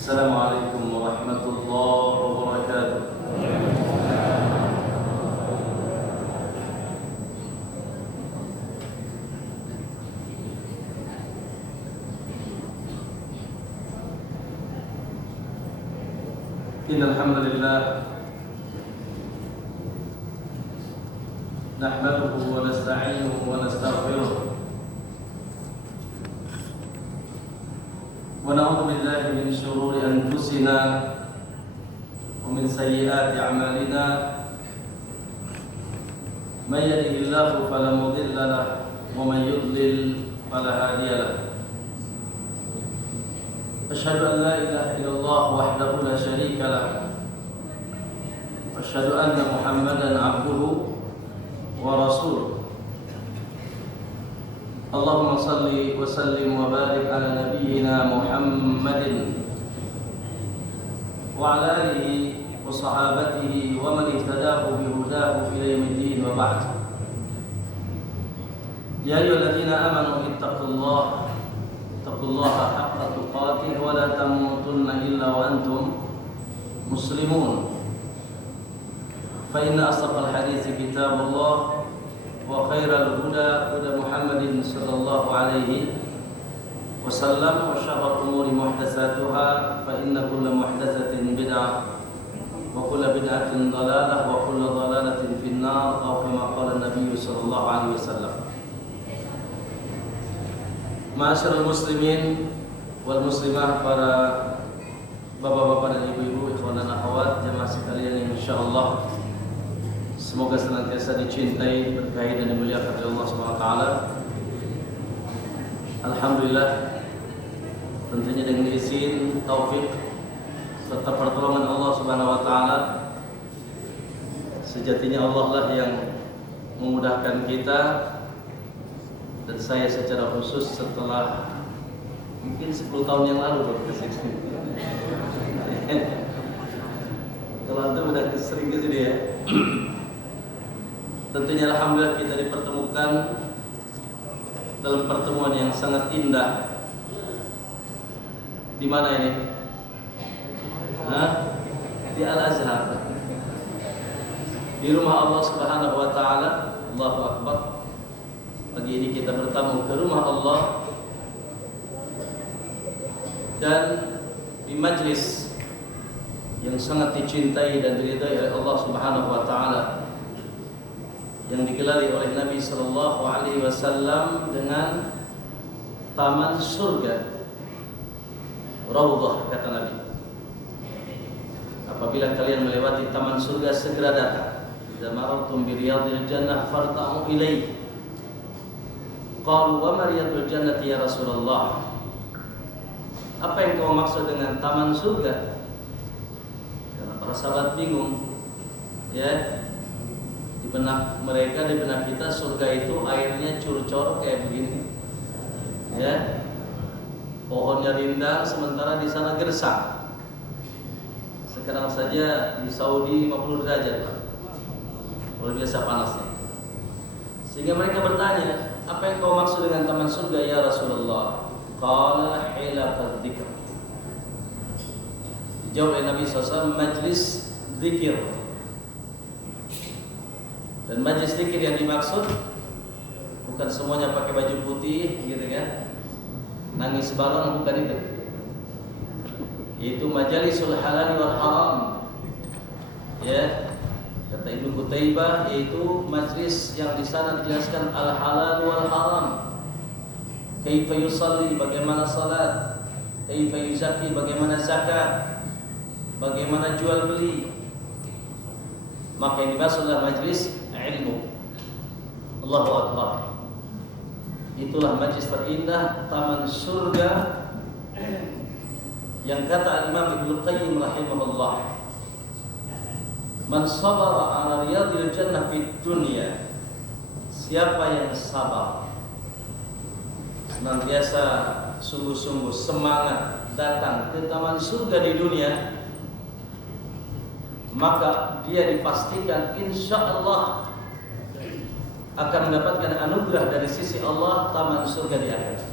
Assalamualaikum warahmatullahi wabarakatuh. Innal hamdalillah nahmaduhu wa nasta'inuhu wa nastaghfiruh wa na'udzu billahi min shururi anfusina wa min sayyiati a'malina may yahdihillahu fala mudilla lahu wa may yudlil fala hadiya lahu. Asyhadu an la ilaha illallah wahdahu la syarika lah. Asyhadu anna Muhammadan abduhu wa rasuluh. Allahumma salli wa sallim wa barik ala nabiyyina Muhammadin wa ala alihi wa sahabatihi wa man ihtadahu bi hudahu ila yaumiddin wa ba'd. Ya ayyuhalladzina amanu ittaqullaha haqqa tuqatih wa la tamutunna illa wa antum muslimun. Fa inna asdaqal hadithi kitabullah wa khairal huda huda Muhammadin sallallahu alaihi wasallam wa syarrul umuri muhdatsatuha fa inna kulla muhdatsatin bid'ah wa kulla bid'atin dhalalah wa kulla dhalalatin finnar atau kama qala an-nabiy sallallahu alaihi wasallam. Ma'asyiral muslimin wal muslimah, para bapak-bapak dan ibu-ibu, ikhwan dan akhwat, jemaah sekalian yang insyaallah semoga senantiasa dicintai, berkahi dan dimuliakan oleh Allah Subhanahu wa taala. Alhamdulillah, tentunya dengan izin, taufik serta pertolongan Allah Subhanahu wa taala. Sejatinya Allah lah yang memudahkan kita, dan saya secara khusus setelah mungkin 10 tahun yang lalu baru kesini. Kalau itu udah sering kesini ya. Tentunya alhamdulillah kita dipertemukan dalam pertemuan yang sangat indah. Di mana ini? Di Al-Azhar. Di rumah Allah Subhanahu wa taala. Allahu Akbar. Pagi ini kita bertamu ke rumah Allah dan di majlis yang sangat dicintai dan diridai oleh Allah Subhanahu wa taala, yang digelari oleh Nabi sallallahu alaihi wasallam dengan taman surga, raudhah kata Nabi. Apabila kalian melewati taman surga, segera datang. Idza marartum bi riyadil jannah farta'u ilaihi. Qalu wa ma riyadul jannati ya Rasulullah. Apa yang kau maksud dengan taman surga? Karena para sahabat bingung. Ya. Di benak mereka, di benak kita, surga itu airnya curcor kayak begini. Ya. Pohonnya rindang sementara di sana gersang. Sekarang saja di Saudi 50 derajat, Pak. Luar biasa panasnya. Sehingga mereka bertanya, apa yang kau maksud dengan taman surga ya Rasulullah? Qala hilaqad dzikr. Dijawab oleh Nabi SAW, majlis zikir. Dan majlis zikir yang dimaksud bukan semuanya pakai baju putih gitu kan, nangis bareng, bukan itu. Itu majalisul halal wal haram. Ya, kata Ibnu Qutaibah, yaitu majlis yang di sana dijelaskan al-halal wal haram. Kaifa yusalli, bagaimana salat, kaifa yuzaki, bagaimana zakat, bagaimana jual beli. Maka yang dimaksud adalah majlis ilmu. Allahu Akbar. Itulah majlis terindah, taman surga, yang kata Imam Ibnu Qayyim rahimahullah, man sabara ala riyadil jannah fid dunya, siapa yang sabar, senantiasa sungguh-sungguh semangat datang ke taman surga di dunia, maka dia dipastikan insyaallah akan mendapatkan anugerah dari sisi Allah, taman surga di akhirat.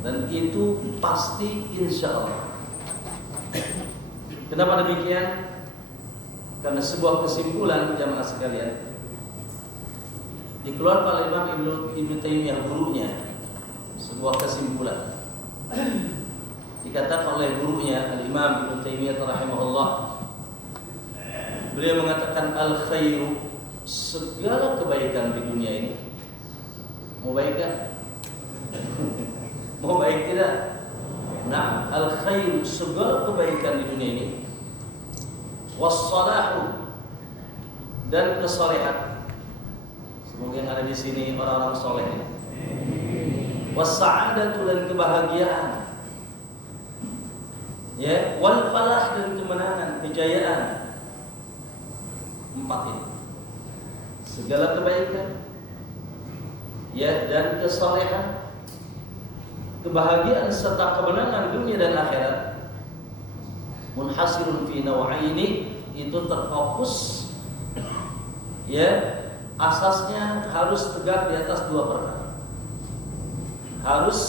Dan itu pasti insya Allah. Kenapa demikian? Karena sebuah kesimpulan jamaah sekalian dikeluarkan oleh Imam Ibnu Taimiyah gurunya, sebuah kesimpulan. Dikatakan oleh gurunya Al-Imam Ibnu Taimiyah rahimahullah, beliau mengatakan al-khairu, segala kebaikan di dunia ini. Mau baik kan? Mau baik tidak? Nah, al-khairu, segala kebaikan di dunia ini. Was-salahu, dan kesalehan. Semoga yang ada di sini orang-orang soleh. Was-sa'adatu, dan kebahagiaan. Ya, wal falah, dan kemenangan, kejayaan. 4 ini. Segala kebaikan, ya, dan kesalehan, kebahagiaan serta kemenangan dunia dan akhirat. Munhasirun fi naw'aini, itu terfokus, ya, asasnya harus tegak di atas 2 perkara. Harus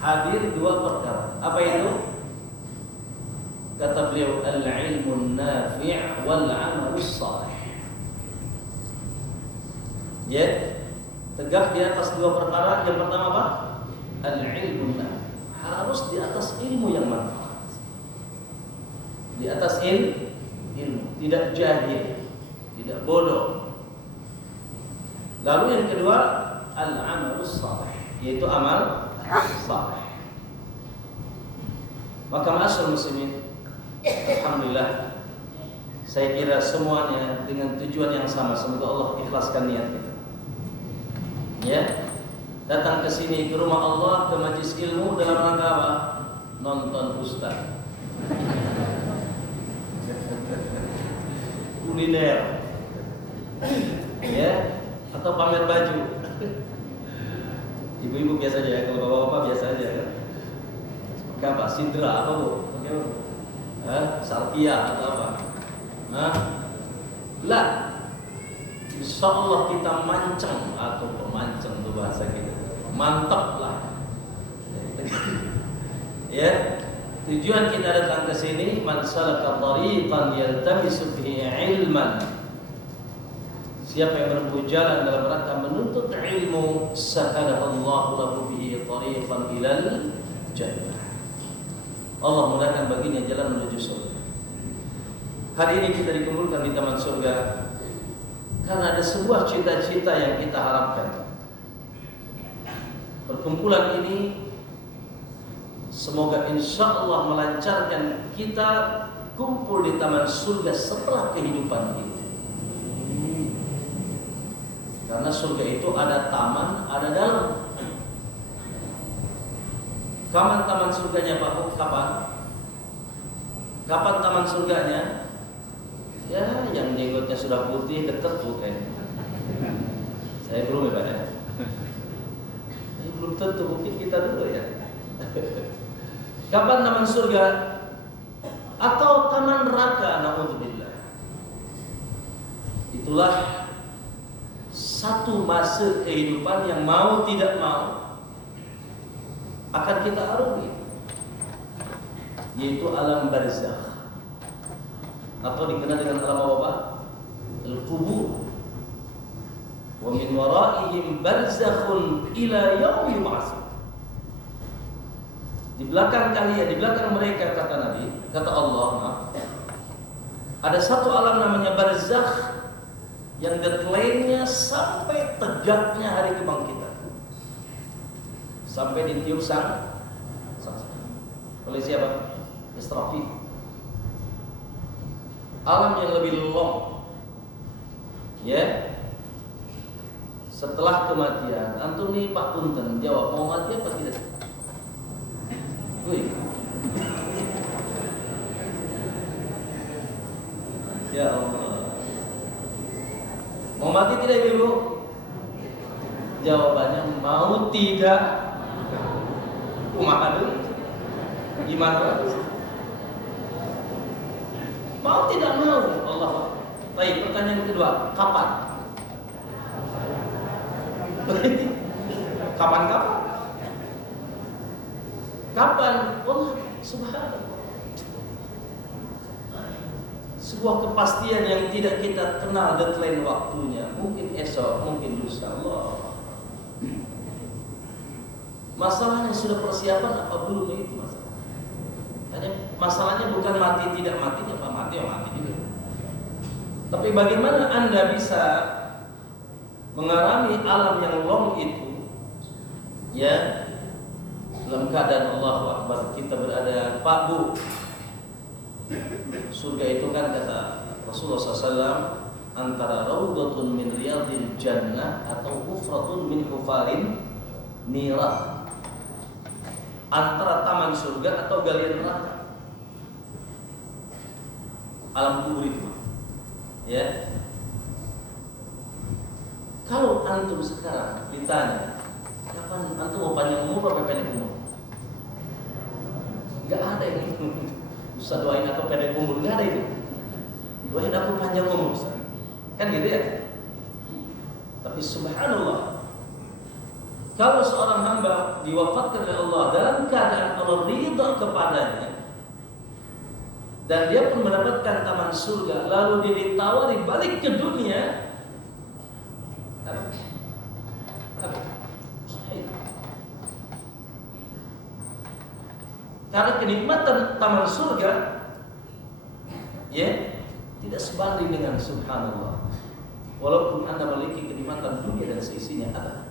hadir 2 perkara. Apa itu? Kata beliau, al-ilmun nafi' wal 'amalus shalih. Ya, tegak di atas 2 perkara. Yang pertama apa? Al-ilmun nafi'. Harus di atas ilmu yang manfaat. Di atas ilmu, tidak jahil, tidak bodoh. Lalu yang kedua, al-amalus shalih, yaitu amal saleh. Maka ma'asyiral muslimin, alhamdulillah, saya kira semuanya dengan tujuan yang sama. Semoga Allah ikhlaskan niat kita. Ya, datang ke sini, ke rumah Allah, ke majelis ilmu dalam rangka apa? Nonton ustaz, kuliner, ya, atau pamer baju. Ibu-ibu biasa aja ya, kalau bapak-bapak biasa aja kan. Pakai apa? Sidra apa bu? Pakai apa? Salvia atau apa? Lah, insya Allah kita mancang, atau pemancang itu bahasa kita, mantap lah. Ya, tujuan kita datang ke sini, man salaka tariqan yaltamisu fihi ilman. Siapa yang menempuh jalan dalam rangka menuntut ilmu, sahalallahu lahu bihi tariqan ilal jannah. Allah mudahkan baginya jalan menuju surga. Hari ini kita dikumpulkan di taman surga karena ada sebuah cita-cita yang kita harapkan. Perkumpulan ini semoga insya Allah melancarkan kita kumpul di taman surga setelah kehidupan ini. Karena surga itu ada taman, ada dalam. Kapan taman surganya Pak? Kapan? Kapan taman surganya? Ya, yang jenggotnya sudah putih deket tuh kayaknya. Saya belum ya Pak ya. Ini belum tentu, mungkin kita dulu ya. Kapan taman surga? Atau taman neraka? Na'udzubillah. Itulah satu masa kehidupan yang mau tidak mau akan kita arungi, yaitu alam barzakh, atau dikenal dengan alam apa? Al-qubur. Wa min waraihim barzakhun ila yaumi yub'atsun. Di belakang kalian, di belakang mereka, kata Nabi, kata Allah, ada satu alam namanya barzakh, yang deadline-nya sampai tegaknya hari kebangkitan, sampai ditiup sang oleh siapa? Israfil. Alam yang lebih long, ya. Setelah kematian, antum nih Pak Punten jawab, mau mati apa tidak? Wih. Ya Allah. Mau mati tidak ibu? Jawabannya mau tidak. Kumaha dulu? Gimana? Mau tidak mau? Allah. Baik, pertanyaan kedua, kapan? Kapan? Kapan? Allah subhanahu. Sebuah kepastian yang tidak kita kenal deadline waktunya. Mungkin esok, mungkin lusa. Allah. Masalahnya sudah persiapan apa belum itu masalah. Hanya masalahnya bukan mati tidak matinya, Pak, mati ya mati juga. Tapi bagaimana Anda bisa mengalami alam yang long itu, ya, dalam keadaan Allahu Akbar kita berada, Pak Bu, surga itu kan kata Rasulullah SAW antara raudhatun min riyadil jannah atau hufratun min hufarin nirah, antara taman surga atau galian neraka. Alam kubur itu, ya. Kalau antum sekarang ditanya, kapan antum mau panjang umur atau pendek umur? Enggak ada yang Ustaz doain aku pendek umur, enggak ada itu. Doain aku panjang umur, Ustaz. Kan gitu ya? Tapi subhanallah, kalau seorang hamba diwafatkan oleh Allah dalam keadaan Allah ridha kepadanya dan dia pun mendapatkan taman surga, lalu dia ditawari balik ke dunia, karena kenikmatan taman surga, ya, tidak sebanding dengan subhanallah. Walaupun Anda memiliki kenikmatan dunia dan seisinya ada.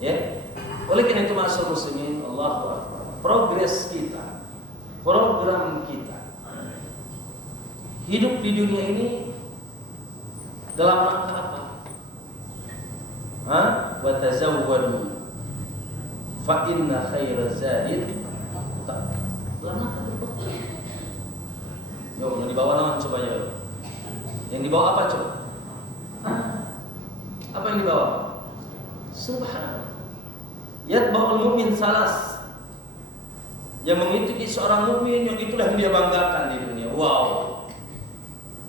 Ya, oleh karena itu ma'asyiral muslimin, Allahu Akbar. Progres kita, program kita, hidup di dunia ini dalam rangka apa? Wa tazawwadu fa inna khairaz zadi taqwa. Dalam rangka berbekal. Yo, yang dibawa naon coba ya? Yang dibawa apa coba? Apa yang dibawa? Subhanallah. Yatba'ul mu'min salas. Yang mengikuti seorang mukmin yang itulah yang dia banggakan di dunia. Wow.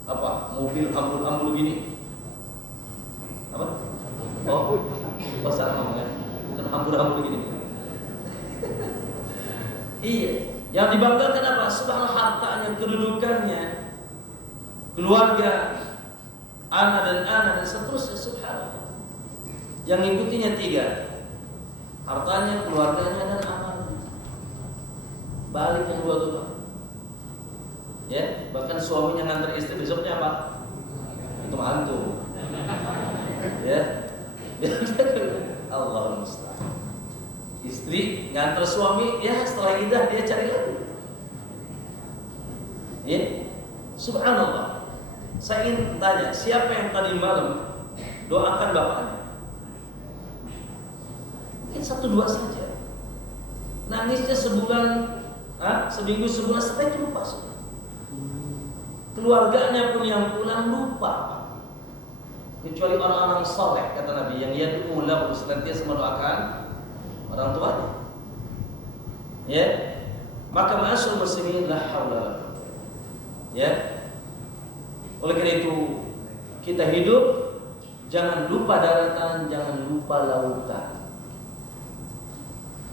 Apa? Mobil ambul-ambul gini. Apa? Oh, pasar namanya. Bukan ambul-ambul gini. Iya. Yang dibanggakan apa? Subhanallah, hartanya, kedudukannya, keluarga, anak dan seterusnya. Subhanallah. Yang ngikutinya 3. Hartanya, keluarganya, dan amalnya. Balik yang 2. Ya, bahkan suaminya ngantar istri besoknya apa? Itu mantu. Ya. Allahul musta'an. Istri ngantar suami, ya setelah idah dia cari lagi. Ya. Subhanallah. Saya ingin tanya, siapa yang tadi malam doakan bapaknya? Mungkin 1-2 saja. Nangisnya sebulan, seminggu sebulan, setelah itu lupa. Keluarganya pun yang pulang lupa. Kecuali orang-orang saleh, kata Nabi, yang yad'u lahu, senantiasa mendoakan orang tuanya. Ya. Maka ma'asyiral muslimin, la haula wala quwwata. Ya. Oleh karena itu kita hidup, jangan lupa daratan, jangan lupa lautan.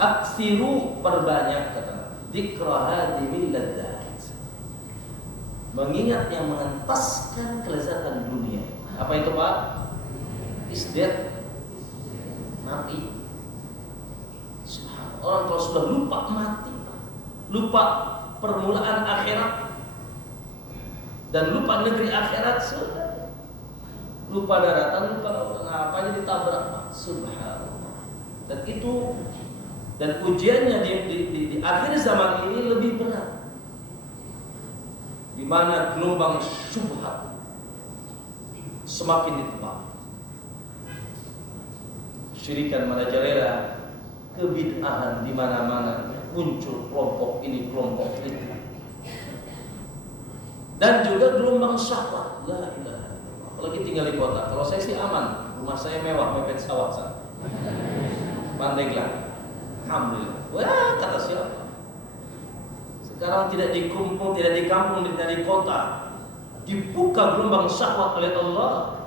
Aksiru, perbanyak, kata Nabi, dzikra hadimil ladzat, mengingat yang mengentaskan kelezatan dunia. Apa itu, Pak? Isdet, mati. Orang kalau sudah lupa mati, lupa permulaan akhirat dan lupa negeri akhirat, sudah lupa daratan, lupa lautan, apa aja ditabrak, Pak. Subhanallah. Dan itu, dan ujiannya di akhir zaman ini lebih berat, di mana gelombang syubhat semakin ditebak, syirikan merajalela, kebid'ahan di mana-mana, muncul kelompok ini, kelompok itu, dan juga gelombang syahwat. La ilaha illallah. Apalagi tinggal di kota. Kalau saya sih aman, rumah saya mewah, mepet sawah sana. Pandeglang. Alhamdulillah. Wah, kata siapa? Sekarang tidak di kampung, tidak di kampung, tidak di kota, dibuka gelombang syahwat oleh Allah.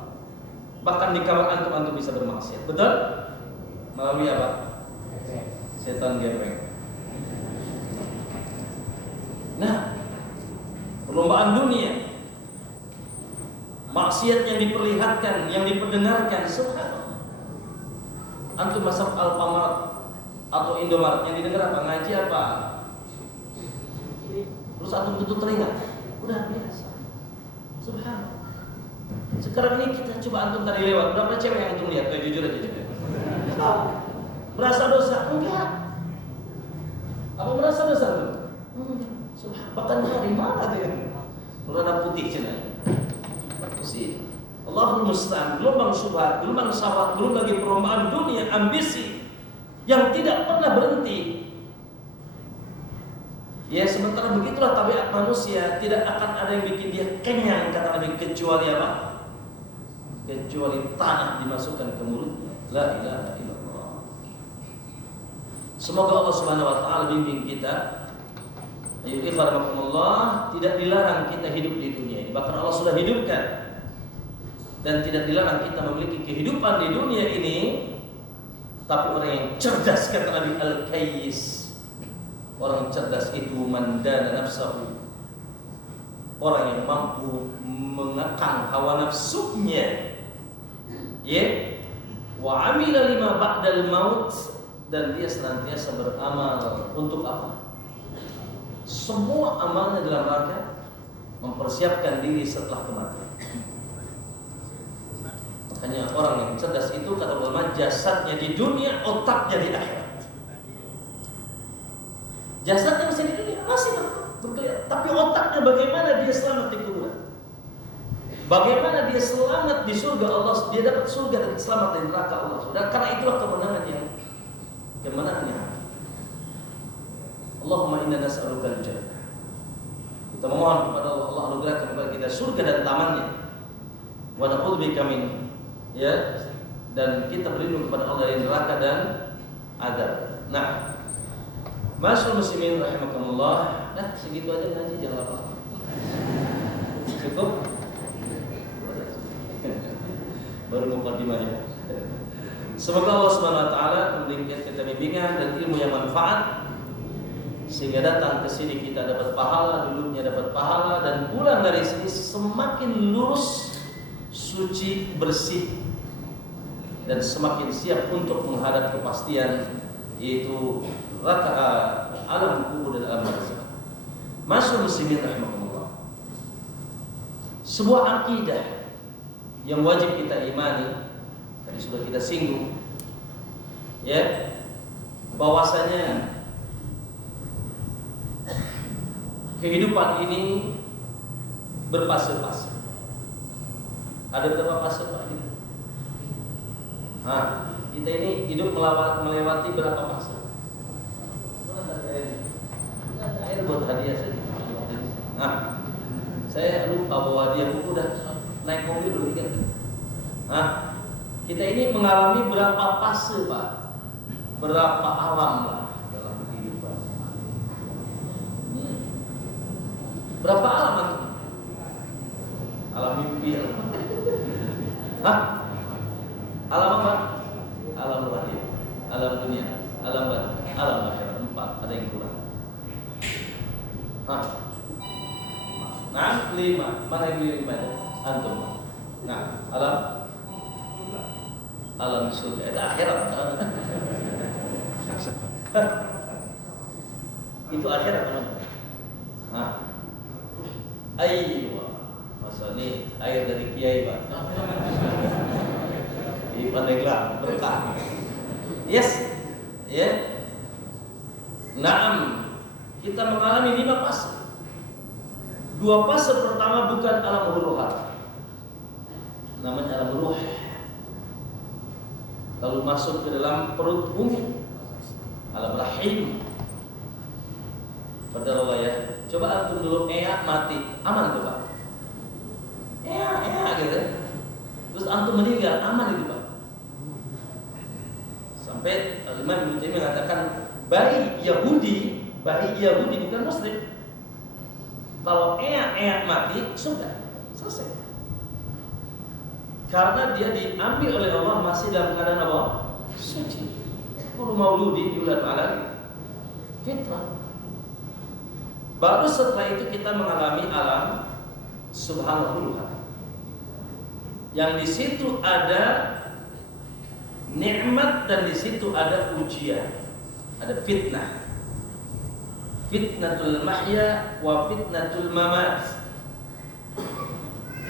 Bahkan di kamar antum bisa bermaksiat. Betul? Melalui apa? setan gepeng. Nah, perlombaan dunia, maksiat yang diperlihatkan, yang diperdengarkan, subhanallah. Antum masuk Alfamart atau Indomaret yang didengar apa? Ngaji apa? Terus antum tutup telinga, udah biasa. Subhanallah. Sekarang ini kita coba antum tadi lewat, berapa cewek yang antum lihat? Jujur aja coba. Merasa dosa? Enggak. Apa merasa dosa tuh? Bahkan hari mana tuh ya? Warna putih cina. Si Allahul Musta'an, gelombang syubhat, gelombang syahwat, gelombang lagi perlombaan dunia, ambisi yang tidak pernah berhenti. Ya, sementara begitulah tabiat manusia, tidak akan ada yang bikin dia kenyang, kata Nabi, kecuali apa? Kecuali tanah dimasukkan ke mulutnya. La ilaha illallah. Semoga Allah Subhanahu wa taala bimbing kita. Ayo ikhwanakumullah, tidak dilarang kita hidup di dunia ini. Bahkan Allah sudah hidupkan. Dan tidak dilarang kita memiliki kehidupan di dunia ini. Tapi orang yang cerdas, kata Nabi, al-kayyis. Orang cerdas itu mandana nafsahu. Orang yang mampu mengekang hawa nafsunya. Ya. Wa amila lima ba'dal maut, dan dia senantiasa beramal untuk apa? Semua amalnya dalam rangka mempersiapkan diri setelah kematian. Makanya orang yang cerdas itu, kata ulama, jasadnya di dunia, otaknya di akhirat. Jasadnya masih di dunia, masih berkelihatan, tapi otaknya bagaimana dia selamat di kuburan, bagaimana dia selamat di surga Allah, dia dapat surga dan selamat dari neraka Allah. Dan karena itulah kemenangan yang Allahumma inna nas'aluka al-jannah. Kita memohon kepada Allah, Allah anugerahkan kepada kita surga dan tamannya. Wa na'udzubika min, ya, dan kita berlindung kepada Allah dari neraka dan azab. Nah, Masyaallah muslimin rahimakumullah. Nah, segitu aja ngaji, jangan lama. Cukup? Baru mukadimahnya. Semoga Allah Subhanahu wa taala memberikan kita bimbingan dan ilmu yang manfaat, sehingga datang ke sini kita dapat pahala, duduknya dapat pahala, dan pulang dari sini semakin lurus, suci, bersih, dan semakin siap untuk menghadap kepastian, yaitu alam kubur dan alam barzakh. Masyaallah muslimin rahimakumullah. Sebuah akidah yang wajib kita imani, tadi sudah kita singgung, ya, bahwasanya kehidupan ini berfase-fase. Ada berapa fase Pak? Kita ini hidup melewati berapa fase? Air buat hadiah saja. Saya lupa bawa dia buku, udah naik mobil dulu kan. Kita ini mengalami berapa fase Pak? Berapa alam lah dalam kehidupan. Berapa alam itu? Alam mimpi. Alam apa? Alam lahir, alam dunia, alam barzakh, alam akhirat. 4, ada yang kurang. 5. Mana yang lebih banyak? Antum. Nah, alam surga itu akhirat. Itu akhirat teman. Aiyah, masa ini air dari kiai Pak. Di Pandeglang berkah. Yes, ya. Naam, kita mengalami 5 fase. 2 fase pertama bukan alam ruh, namanya alam ruh. Lalu masuk ke dalam perut bumi, alam rahim. Padahal Allah ya, coba antum dulu mati, aman tuh Pak. Gitu. Terus antum meninggal, aman itu Pak. Sampai Imam Ibnu Taimiyah mengatakan bayi Yahudi bukan Muslim. Kalau mati, sudah selesai. Karena dia diambil oleh Allah masih dalam keadaan apa? Suci. kullu mauludin yuladu ala fitrah. Baru setelah itu kita mengalami alam subhanallah, yang di situ ada nikmat dan di situ ada ujian, ada fitnah. Fitnatul mahya wa fitnatul mamat.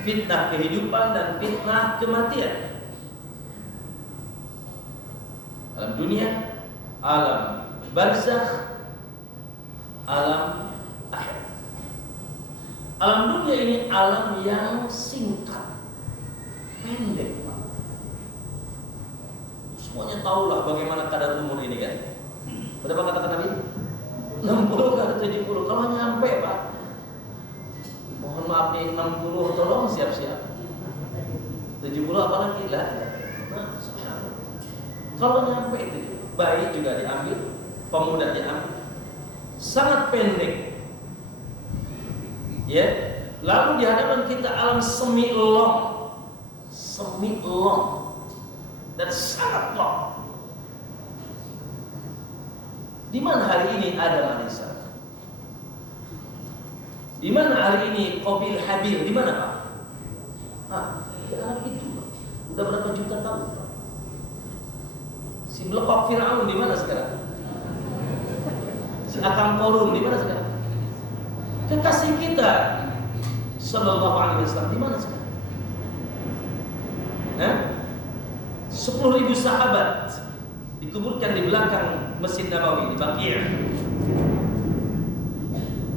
Fitnah kehidupan dan fitnah kematian. Alam dunia, alam barzakh, alam akhir. Alam dunia ini alam yang singkat, pendek. Semuanya tahulah bagaimana kadar umur ini kan. Berapa katakan Nabi? 60 atau 70. Kalau nyampe Pak, mohon maaf nih, 60 tolong siap-siap. 70 apalagi lah. Kalau nyampe itu, bayi juga diambil, pemuda diambil. Sangat pendek. Ya, lalu di hadapan kita alam semi long, dan sangat long. Di mana hari ini Adam alaihissalam? Di mana hari ini Qabil Habil? Di mana Pak? Di alam itu. Udah berapa juta tahun Pak? Si Blekok Fir'aun di mana sekarang? Si Akang Korun di mana sekarang? Kekasih kita sallallahu alaihi wasallam di mana sekarang? 10.000 sahabat dikuburkan di belakang Masjid Nabawi di Baqi'.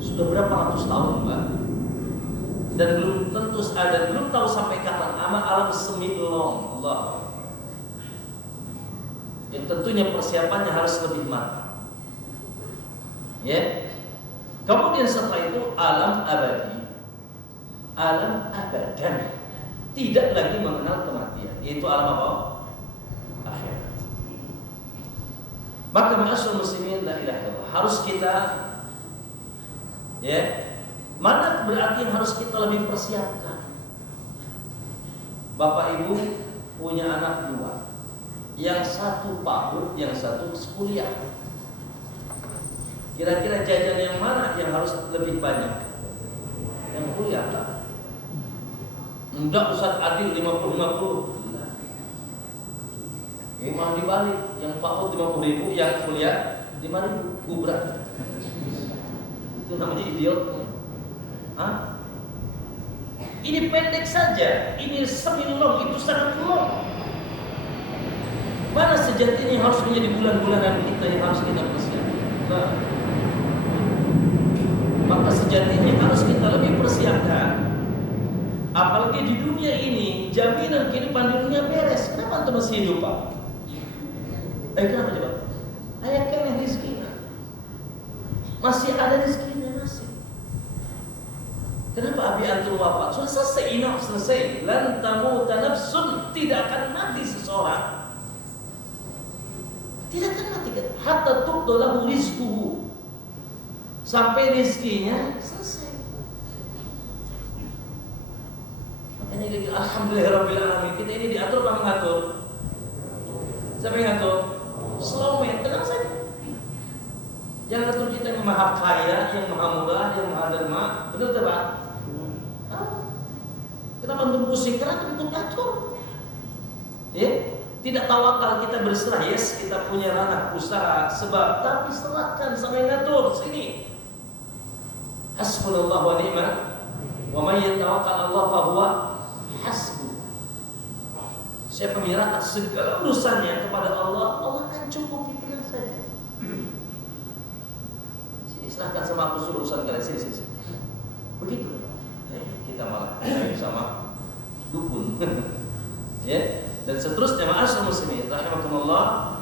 Sudah berapa ratus tahun Pak? Dan belum tentu ada, belum tahu sampai kapan alam semi long. Allah. Yang tentunya persiapannya harus lebih matang. Ya. Kemudian setelah itu alam abadi, alam abadan, tidak lagi mengenal kematian, yaitu alam apa? Akhirat. Maka ma'asyar muslimin la ilaha illallah, harus kita, ya, mana berarti yang harus kita lebih persiapkan. Bapak ibu punya anak dua, yang satu PAUD, yang satu kuliah. Kira-kira jajan yang mana yang harus lebih banyak? Yang kuliah lah. Enggak Ustaz adil 50-50. Imam dibalik, yang PAUD 50.000, yang kuliah 5.000, gubrak. Itu namanya idiot. Ini pendek saja, ini semi long, itu sangat long. Mana sejatinya yang harus menjadi bulan-bulanan kita yang harus kita persiapkan? Maka sejatinya harus kita lebih persiapkan. Apalagi di dunia ini, jaminan kehidupan di dunia beres. Kenapa antum masih hidup Pak? Kenapa coba? Ayatkan yang rizkinya. Masih ada rizkinya masih. Kenapa abi antum wafat? Sudah selesai, enough, selesai. Lan tamuta nafsun, tidak akan mati seseorang. Tidak akan mati kan? Hatta tuqdalahu rizquhu. Sampai rizkinya selesai. Makanya kita alhamdulillahirabbil alamin. Kita ini diatur apa mengatur? Siapa yang ngatur? Slow-man, tenang saja. Yang ngatur kita yang maha kaya, yang maha murah, yang maha derma. Benar tak Pak? Kenapa antum pusing? Kenapa antum ngatur? Ya? Tidak tawakal, kita berserah. Yes, kita punya ranah usaha sebab, tapi serahkan sama yang ngatur sini. Hasbunallah wa ni'mal wa may yatawakkal Allah fa huwa hasbuh. Siapa menyerahkan segala urusannya kepada Allah, Allah akan cukupi, tenang saja. Sini serahkan sama aku, suruh urusan kalian, sini. Begitu. Kita malah sama dukun. Ya, dan seterusnya ma'asyar muslimin rahimakumullah.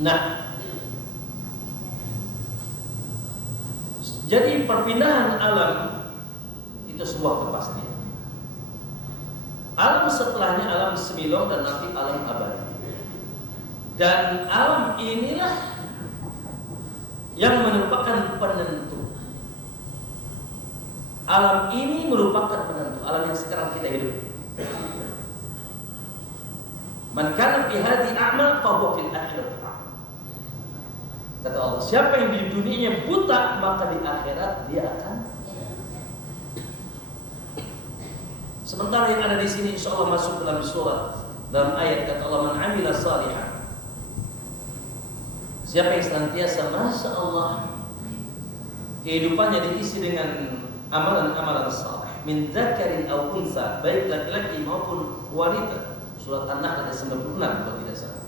Nah, jadi perpindahan alam itu sebuah kepastian. Alam setelahnya alam semilong dan nanti alam abadi. Dan alam inilah yang merupakan penentu. Alam ini merupakan penentu. Alam yang sekarang kita hidup. Man kana fi hadhihi a'ma fa huwa fil akhirati a'ma. Kata Allah, siapa yang di dunianya buta, maka di akhirat dia akan. Sementara yang ada di sini insya Allah masuk dalam surat, dalam ayat kata Allah, man amila salihan. Siapa yang senantiasa, masya Allah, kehidupannya diisi dengan amalan-amalan saleh, min dzakarin aw unsa, baik laki-laki maupun wanita. Surat An-Nahl ayat 96 kalau tidak salah.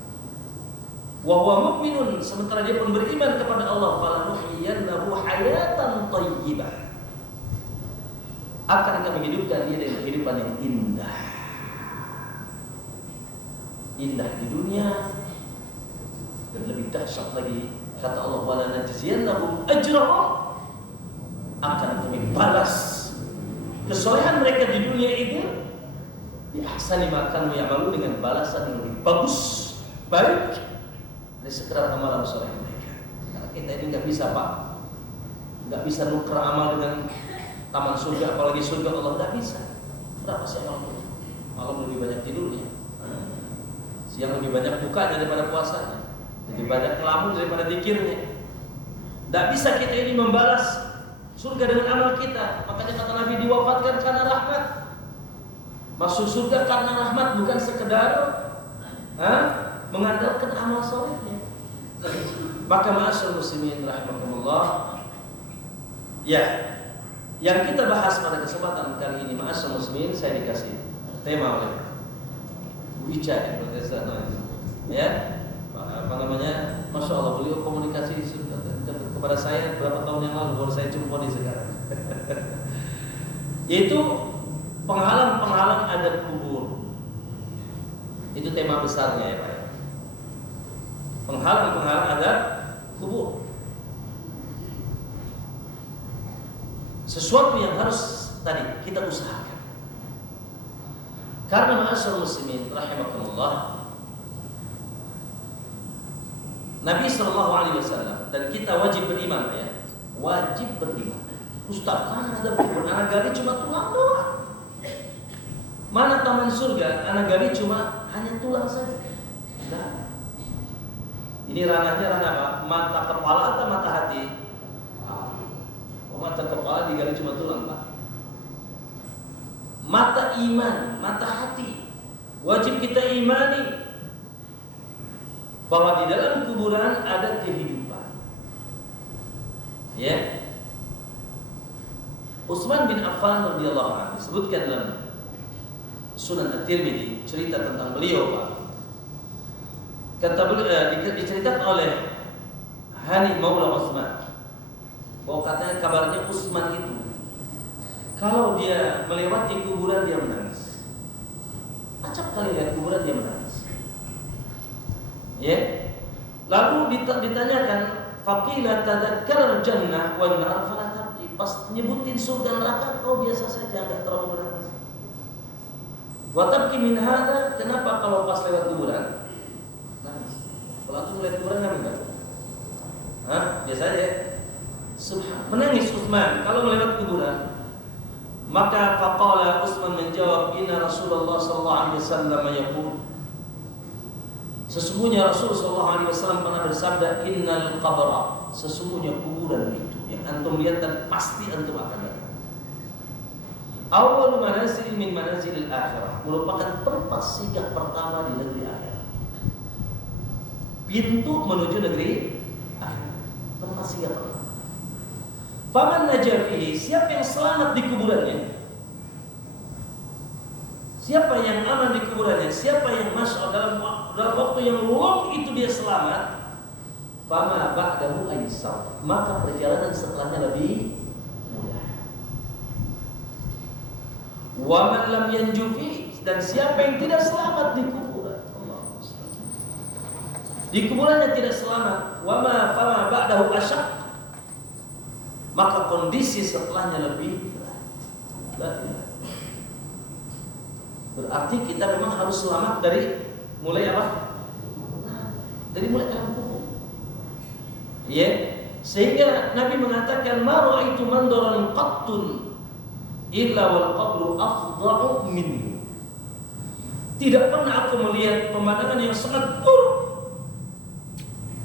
Wa huwa mu'minun, sementara dia pun beriman kepada Allah, falanuhyiyannahu hayatan thayyibah. Akan kami hidupkan dia dengan kehidupan yang indah. Indah di dunia, dan lebih dahsyat lagi kata Allah, wala najziyannahum ajrahum, akan kami balas kesolehan mereka di dunia itu bi ahsani ma kanu ya'malu, dengan balasan yang lebih bagus, baik dari sekedar amalan soleh mereka. Karena kita ini nggak bisa Pak, nggak bisa nuker amal dengan taman surga, apalagi surga Allah, nggak bisa. Berapa sih amal itu? Malam lebih banyak tidurnya, siang lebih banyak bukanya daripada puasanya, lebih banyak ngelamun daripada zikirnya. Nggak bisa kita ini membalas surga dengan amal kita. Makanya kata Nabi, diwafatkan karena rahmat, masuk surga karena rahmat, bukan sekedar mengandalkan amal solehnya. Maka ma'asyar muslimin rahimakumullah, ya, yang kita bahas pada kesempatan kali ini, ma'asyar muslimin, saya dikasih tema oleh Bu Ica ya, apa namanya, masya Allah, beliau komunikasi kepada saya beberapa tahun yang lalu, baru saya jumpa di sekarang. Yaitu penghalang-penghalang adab kubur. Itu tema besarnya ya Pak. Penghalang-penghalang adab kubur. Sesuatu yang harus tadi kita usahakan. Karena ma'asyar muslimin rahimakumullah, Nabi SAW dan kita wajib beriman ya, wajib beriman. Ustaz, mana ada kubur? Anak gali cuma tulang doang. Mana taman surga? Anak gali cuma hanya tulang saja. Enggak. Ini ranahnya ranah apa? Mata kepala atau mata hati? Oh, mata kepala digali cuma tulang Pak. Mata iman, mata hati, wajib kita imani bahwa di dalam kuburan ada kehidupan. Ya. Utsman bin Affan radhiyallahu anhu disebutkan dalam Sunan At-Tirmidzi, cerita tentang beliau Pak. Kata beliau, diceritakan oleh Hani Maula Utsman, bahwa katanya kabarnya Utsman itu kalau dia melewati kuburan dia menangis. Acap kali lihat kuburan dia menangis. Ya. Lalu ditanyakan, faqila tadzakkar jannah wan nar fala tabki. Pas nyebutin surga neraka kau biasa saja, enggak terlalu menangis. Wa tabki min hadza, kenapa kalau pas lewat kuburan nangis? Kalau tuh ngeliat kuburan enggak? Biasa aja. Menangis Utsman kalau melewat kuburan. Maka faqala Utsman menjawab, inna Rasulullah sallallahu alaihi wasallam yaqul, sesungguhnya Rasul sallallahu alaihi wasallam pernah bersabda, innal qabra, sesungguhnya kuburan itu yang antum lihat dan pasti antum akan datang, awal manazil min manazilil akhirah, merupakan tempat singgah pertama di negeri akhirat. Pintu menuju negeri akhirat, tempat singgah pertama. Faman najah fihi, siapa yang selamat di kuburannya, siapa yang aman di kuburannya, siapa yang masuk dalam waktu yang long itu dia selamat, fama ba'dahu aysar, maka perjalanan setelahnya lebih mudah. Wa man lam yanju fihi, dan siapa yang tidak selamat di kuburan, di kuburannya tidak selamat, wa fama ba'dahu asyaq, maka kondisi setelahnya lebih berat. Berarti kita memang harus selamat dari mulai apa? Dari mulai alam kubur. Ya, sehingga Nabi mengatakan, ma ra'aitu mandaran qattun illa wal qabru afdha'u minhu. Tidak pernah aku melihat pemandangan yang sangat buruk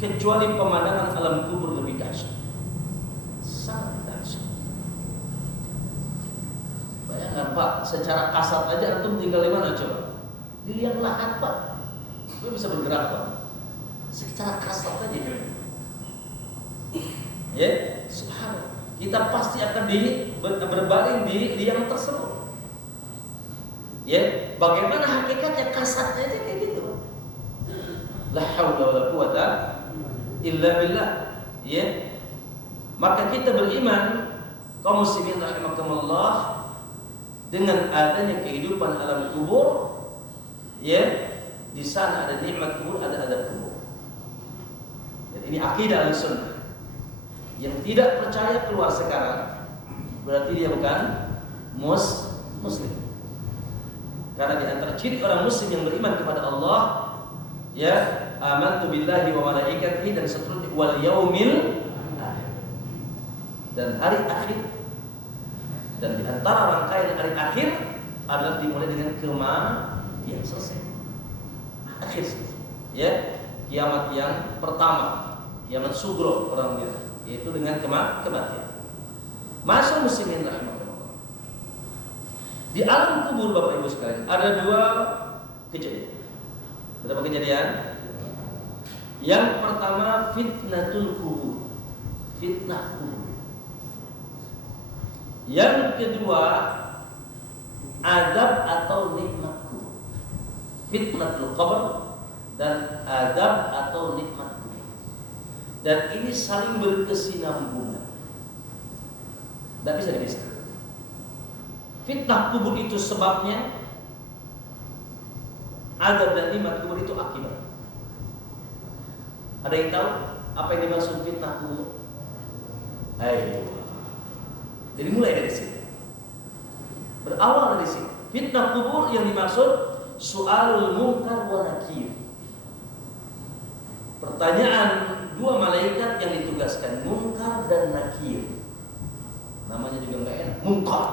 kecuali pemandangan alam kubur lebih dahsyat. Sangat dahsyat. Bayangkan Pak, secara kasat aja antum tinggal di mana coba? Di liang lahat Pak. Lu bisa bergerak Pak. Secara kasat aja. Ya, subhanallah. Kita pasti akan berbaring di liang tersebut. Ya, bagaimana hakikatnya kasatnya aja kayak gitu. La haula wala quwata illa billah. Ya. Maka kita beriman kaum muslimin rahimakumullah dengan adanya kehidupan alam kubur, ya, di sana ada nikmat kubur, ada adab kubur. Dan ini akidah Ahlussunnah. Yang tidak percaya keluar sekarang berarti dia bukan muslim. Karena di antara ciri orang muslim yang beriman kepada Allah, ya, amantu billahi wa malaikatihi dan seterusnya, wal yaumil akhir, dan hari akhir. Dan di antara rangkaian hari akhir adalah dimulai dengan kematian, selesai. Akhir, ya, kiamat yang pertama, kiamat sugro orang bilang, yaitu dengan kematian. Masa muslimin rahimahullah. Di alam kubur Bapak Ibu sekalian ada dua kejadian. Berapa kejadian? Yang pertama fitnatul kubur, fitnah kubur. Yang kedua adab atau nikmat kubur, fitnatul qabr dan adab atau nikmat kubur. Dan ini saling berkesinambungan, tidak bisa dipisahkan. Fitnah kubur itu sebabnya, adab dan nikmat kubur itu akibat. Ada yang tahu apa yang dimaksud fitnah kubur? Ayo, jadi mulai dari sini, berawal dari sini. Fitnah kubur yang dimaksud su'alul munkar wa nakir, pertanyaan dua malaikat yang ditugaskan, munkar dan nakir. Namanya juga enggak enak, munkar.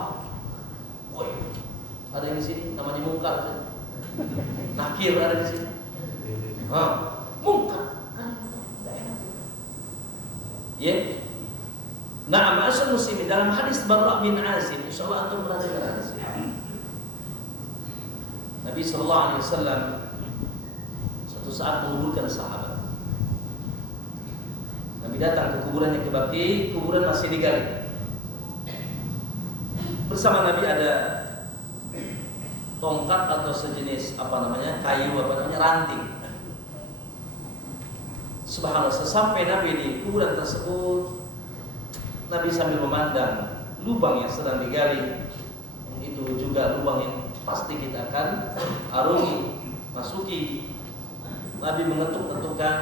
Woi, ada yang di sini namanya munkar kan? Nakir ada di sini. Munkar kan enggak enak. Ya. Nah, ma'asyiral muslimin, dalam hadis Barra bin Azib, insyaallah antum pernah dengar hadis ini. Nabi sallallahu alaihi wasallam suatu saat menguburkan sahabat. Nabi datang ke kuburannya ke Baqi, kuburan masih digali. Bersama Nabi ada tongkat atau sejenis kayu ranting. Subhanallah, sesampai Nabi di kuburan tersebut, Nabi sambil memandang lubang yang sedang digali. Itu juga lubang yang pasti kita akan arungi, masuki. Nabi mengetuk-ketukkan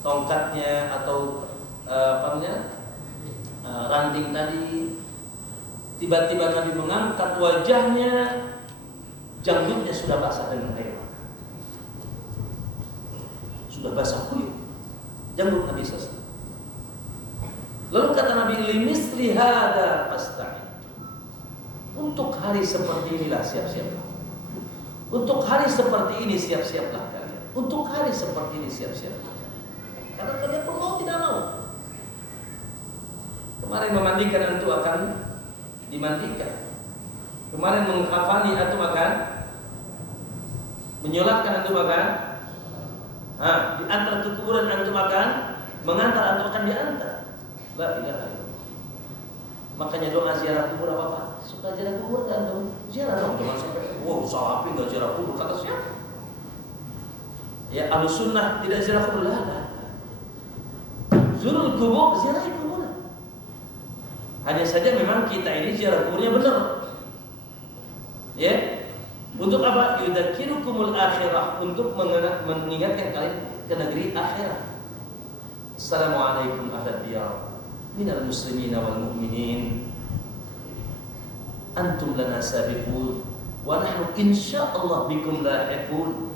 tongkatnya atau ranting tadi. Tiba-tiba Nabi mengangkat wajahnya, janggutnya sudah basah dengan air mata, sudah basah kuyup janggut Nabi selesai. Lalu kata Nabi, limisli hada fasta'in, untuk hari seperti inilah siap-siaplah. Untuk hari seperti ini siap-siaplah kalian. Untuk hari seperti ini siap-siaplah. Karena kalian pun mau tidak mau. Kemarin memandikan antum akan dimandikan. Kemarin mengkafani antum akan menyolatkan antum akan. Di antara kuburan antum akan mengantar, antum akan diantar. La ilaha illallah. Makanya doa ziarah kubur apa Pak? Suka ziarah kubur kan antum? Ziarah dong, jangan sampai sapi enggak ziarah kubur, kata siapa? Ya, Ahlussunnah tidak ziarah kubur lah. Zurul kubur, ziarah kubur. Hanya saja memang kita ini ziarah kuburnya benar. Ya. Untuk apa? Yudzakirukumul akhirah, untuk mengingatkan kalian ke negeri akhirat. Assalamualaikum ahlal diyar minal muslimina wal mu'minin, antum lana sabiqun wa nahnu insyaallah bikum lahiqun,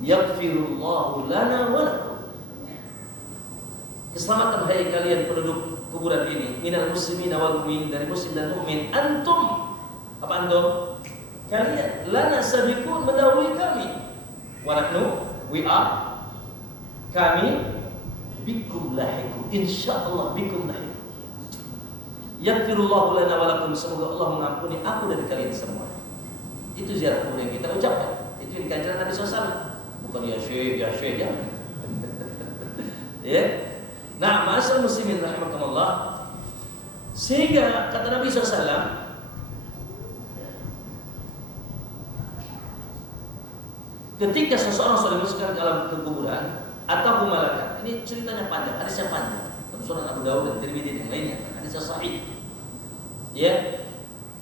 yaghfirullahu lana wa lakum. Keselamatan hai kalian penduduk kuburan ini, minal muslimina wal mu'minin, dari muslim dan mukmin. Antum, apa antum? Kalian lana sabiqun, mendahului kami. Wa nahnu, we are kami bikum lahiqun, insyaallah bikum lahiqun. Yaghfirullahu lana wa lakum, semoga Allah mengampuni aku dan kalian semua. Itu ziarah kubur yang kita ucapkan. Itu yang diajarkan Nabi SAW. Bukan ya syekh ya. Ya. Nah, ma'asyiral muslimin rahimakumullah. Sehingga kata Nabi SAW, ketika seseorang sudah dimasukkan ke dalam kuburan atau malaikat, ini ceritanya panjang, hadisnya panjang. Dalam Sunan Abu Dawud dan Tirmidzi dan lainnya, hadisnya sahih. Ya,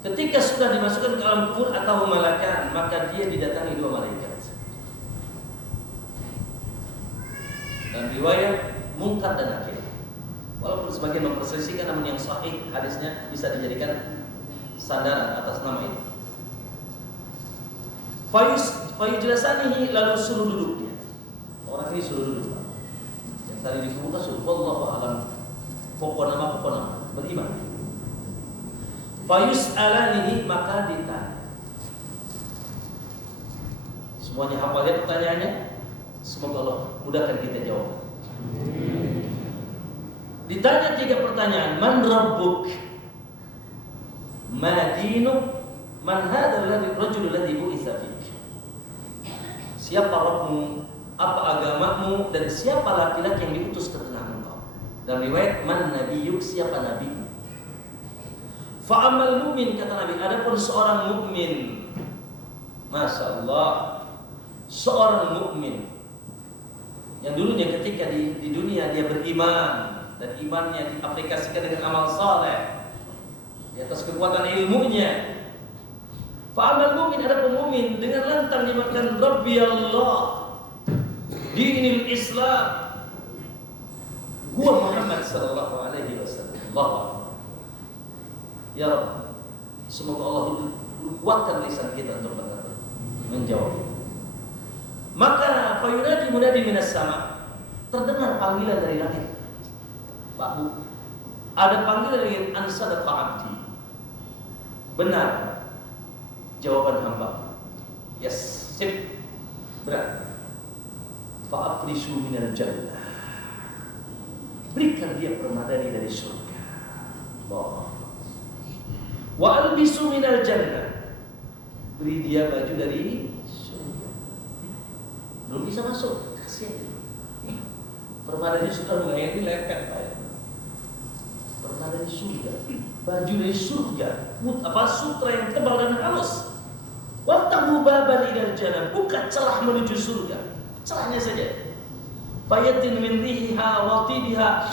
ketika sudah dimasukkan ke dalam kubur atau malaikat, maka dia didatangi dua malaikat. Dan riwayat Munkar dan Nakir. Walaupun sebagian memperselisihkan, namun yang sahih hadisnya bisa dijadikan sandaran atas nama itu. Fayujlasanihi, lalu suruh duduk dia. Orang ini suruh duduk. Yang tadi dikuburkan suruh wallahu a'lam. Pokok nama beriman. Fayus'alanihi, maka ditanya. Semuanya hafal ya pertanyaannya? Semoga Allah mudahkan kita jawab. Ditanya 3 pertanyaan. Man rabbuk? Ma dinuk? Man hadzal rajul alladhi bu'itsa fik? Siapa Rabbmu? Apa agamamu? Dan siapa laki-laki yang diutus ke tengah engkau? Dalam riwayat man nabiyyuk, siapa nabimu? Fa amal mu'min, kata Nabi, adapun seorang mukmin, masya Allah, seorang mukmin yang dulunya ketika di dunia dia beriman dan imannya diaplikasikan dengan amal saleh di atas kekuatan ilmunya. Fa'amal mu'min, ada pemumin dengan lantang dimakan Rabbi Allah, dinil Islam, gua Muhammad sallallahu alaihi wasallam. Ya Rabb, semoga Allah kuatkan lisan kita untuk menjawab. Maka fayunadi munadi minas sama, terdengar panggilan dari langit. Pak Bu, ada panggilan dari ansadaqa abdi. Benar jawaban hamba. Yes, sip. Benar. Fa'afrishu minal jannah. Berikan dia permadani dari surga. Allah. Wa albisu minal jannah. Beri dia baju dari surga. Belum bisa masuk, kasihan. Permadani sudah mulai dilepet, Pak. Permadani surga, baju dari surga, sutra yang tebal dan halus. Waftahu baban ilal jannah, buka celah menuju surga. Celahnya saja. Fayatin min rihiha wa tibiha,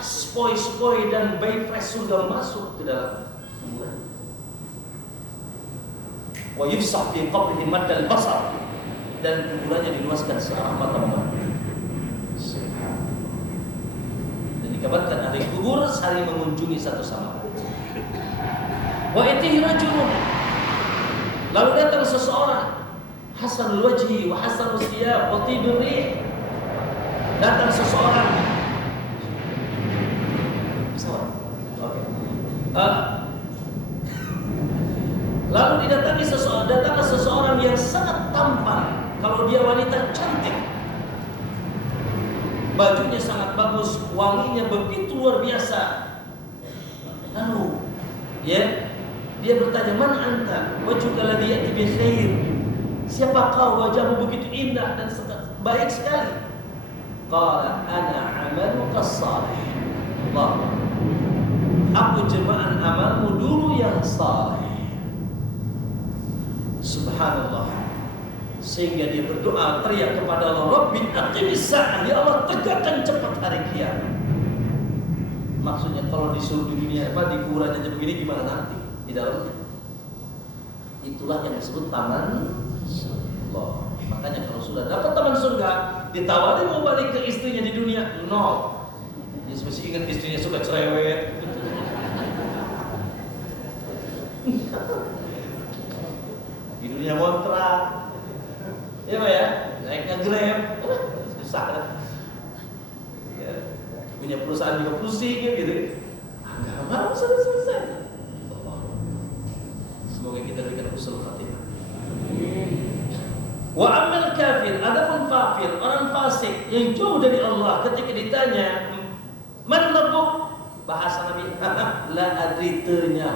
spoi-spoi dan bayi fresh surga masuk ke dalam kuburan. Wa yufsah fi qabrihi maddal basar, dan kuburannya diluaskan searah mata memandang. Dan dikabarkan ahli kubur saling mengunjungi satu sama lain. Wa itihi rajulun, lalu datang seseorang, hasanul wajhi wa hasanul thiyab wa tibur rih. Datang seseorang, lalu didatangi datanglah seseorang yang sangat tampan. Kalau dia wanita cantik, bajunya sangat bagus, wanginya begitu luar biasa. Lalu dia bertanya, man anta wajhuka alladhi ya'ti bi khair? Siapa kau, wajahmu begitu indah dan baik sekali? Qala ana amaluka salih. Allah, aku jemaah amalmu dulu yang saleh. Subhanallah. Sehingga dia berdoa, teriak kepada Allah, Rabbi aqimis sa'ah, ya Allah tegakkan cepat hari kiamat. Maksudnya kalau disuruh di dunia di kuburan aja begini, gimana nanti di dalamnya? Itulah yang disebut taman Allah. Makanya kalau sudah dapat taman surga, ditawari mau balik ke istrinya di dunia, no. Dia mesti ingat istrinya suka cerewet. Di dunia montrak, ya Pak ya, naiknya Grab, susah kan? Ya, punya perusahaan juga pusing gitu. Nggak mau selesai. Semoga kita berikan husnul khatimah. Wa amal kafir, adapun kafir, orang fasik yang jauh dari Allah, ketika ditanya man rabbuk, bahasa Nabi la adri teunya.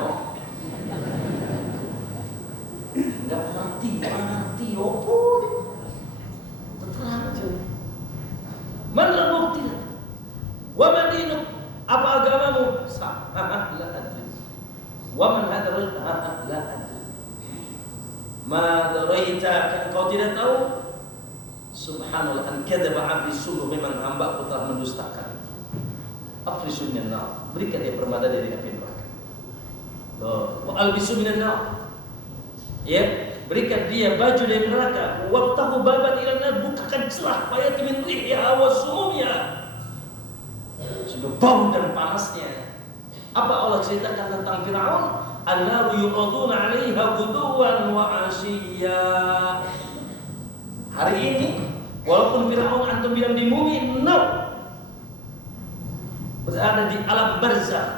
Enggak ngerti opo. Terang aja. Man rabbuk tidak. Wa man dinuk, apa agamamu? La adri. Wa man hadha rajul? La adri. Ma daraita, kau tidak tahu? Subhanallah, an kadzaba 'abdi, sungguh memang hamba-Ku telah mendustakan. Afrisu minan nar, berikan dia permada dari api neraka. Wa albisu minan nar, ya, berikan dia baju dari neraka. Waftahu baban ila nar, bukakan celah fayat min rihiha wa sumumnya, sudah bau dan panasnya. Apa Allah ceritakan tentang Fir'aun? An-naru yuraduna 'alaiha ghuduwan wa 'ashiyya. Hari ini walaupun Fir'aun antum bilang di bumi, no, berada di alam barzakh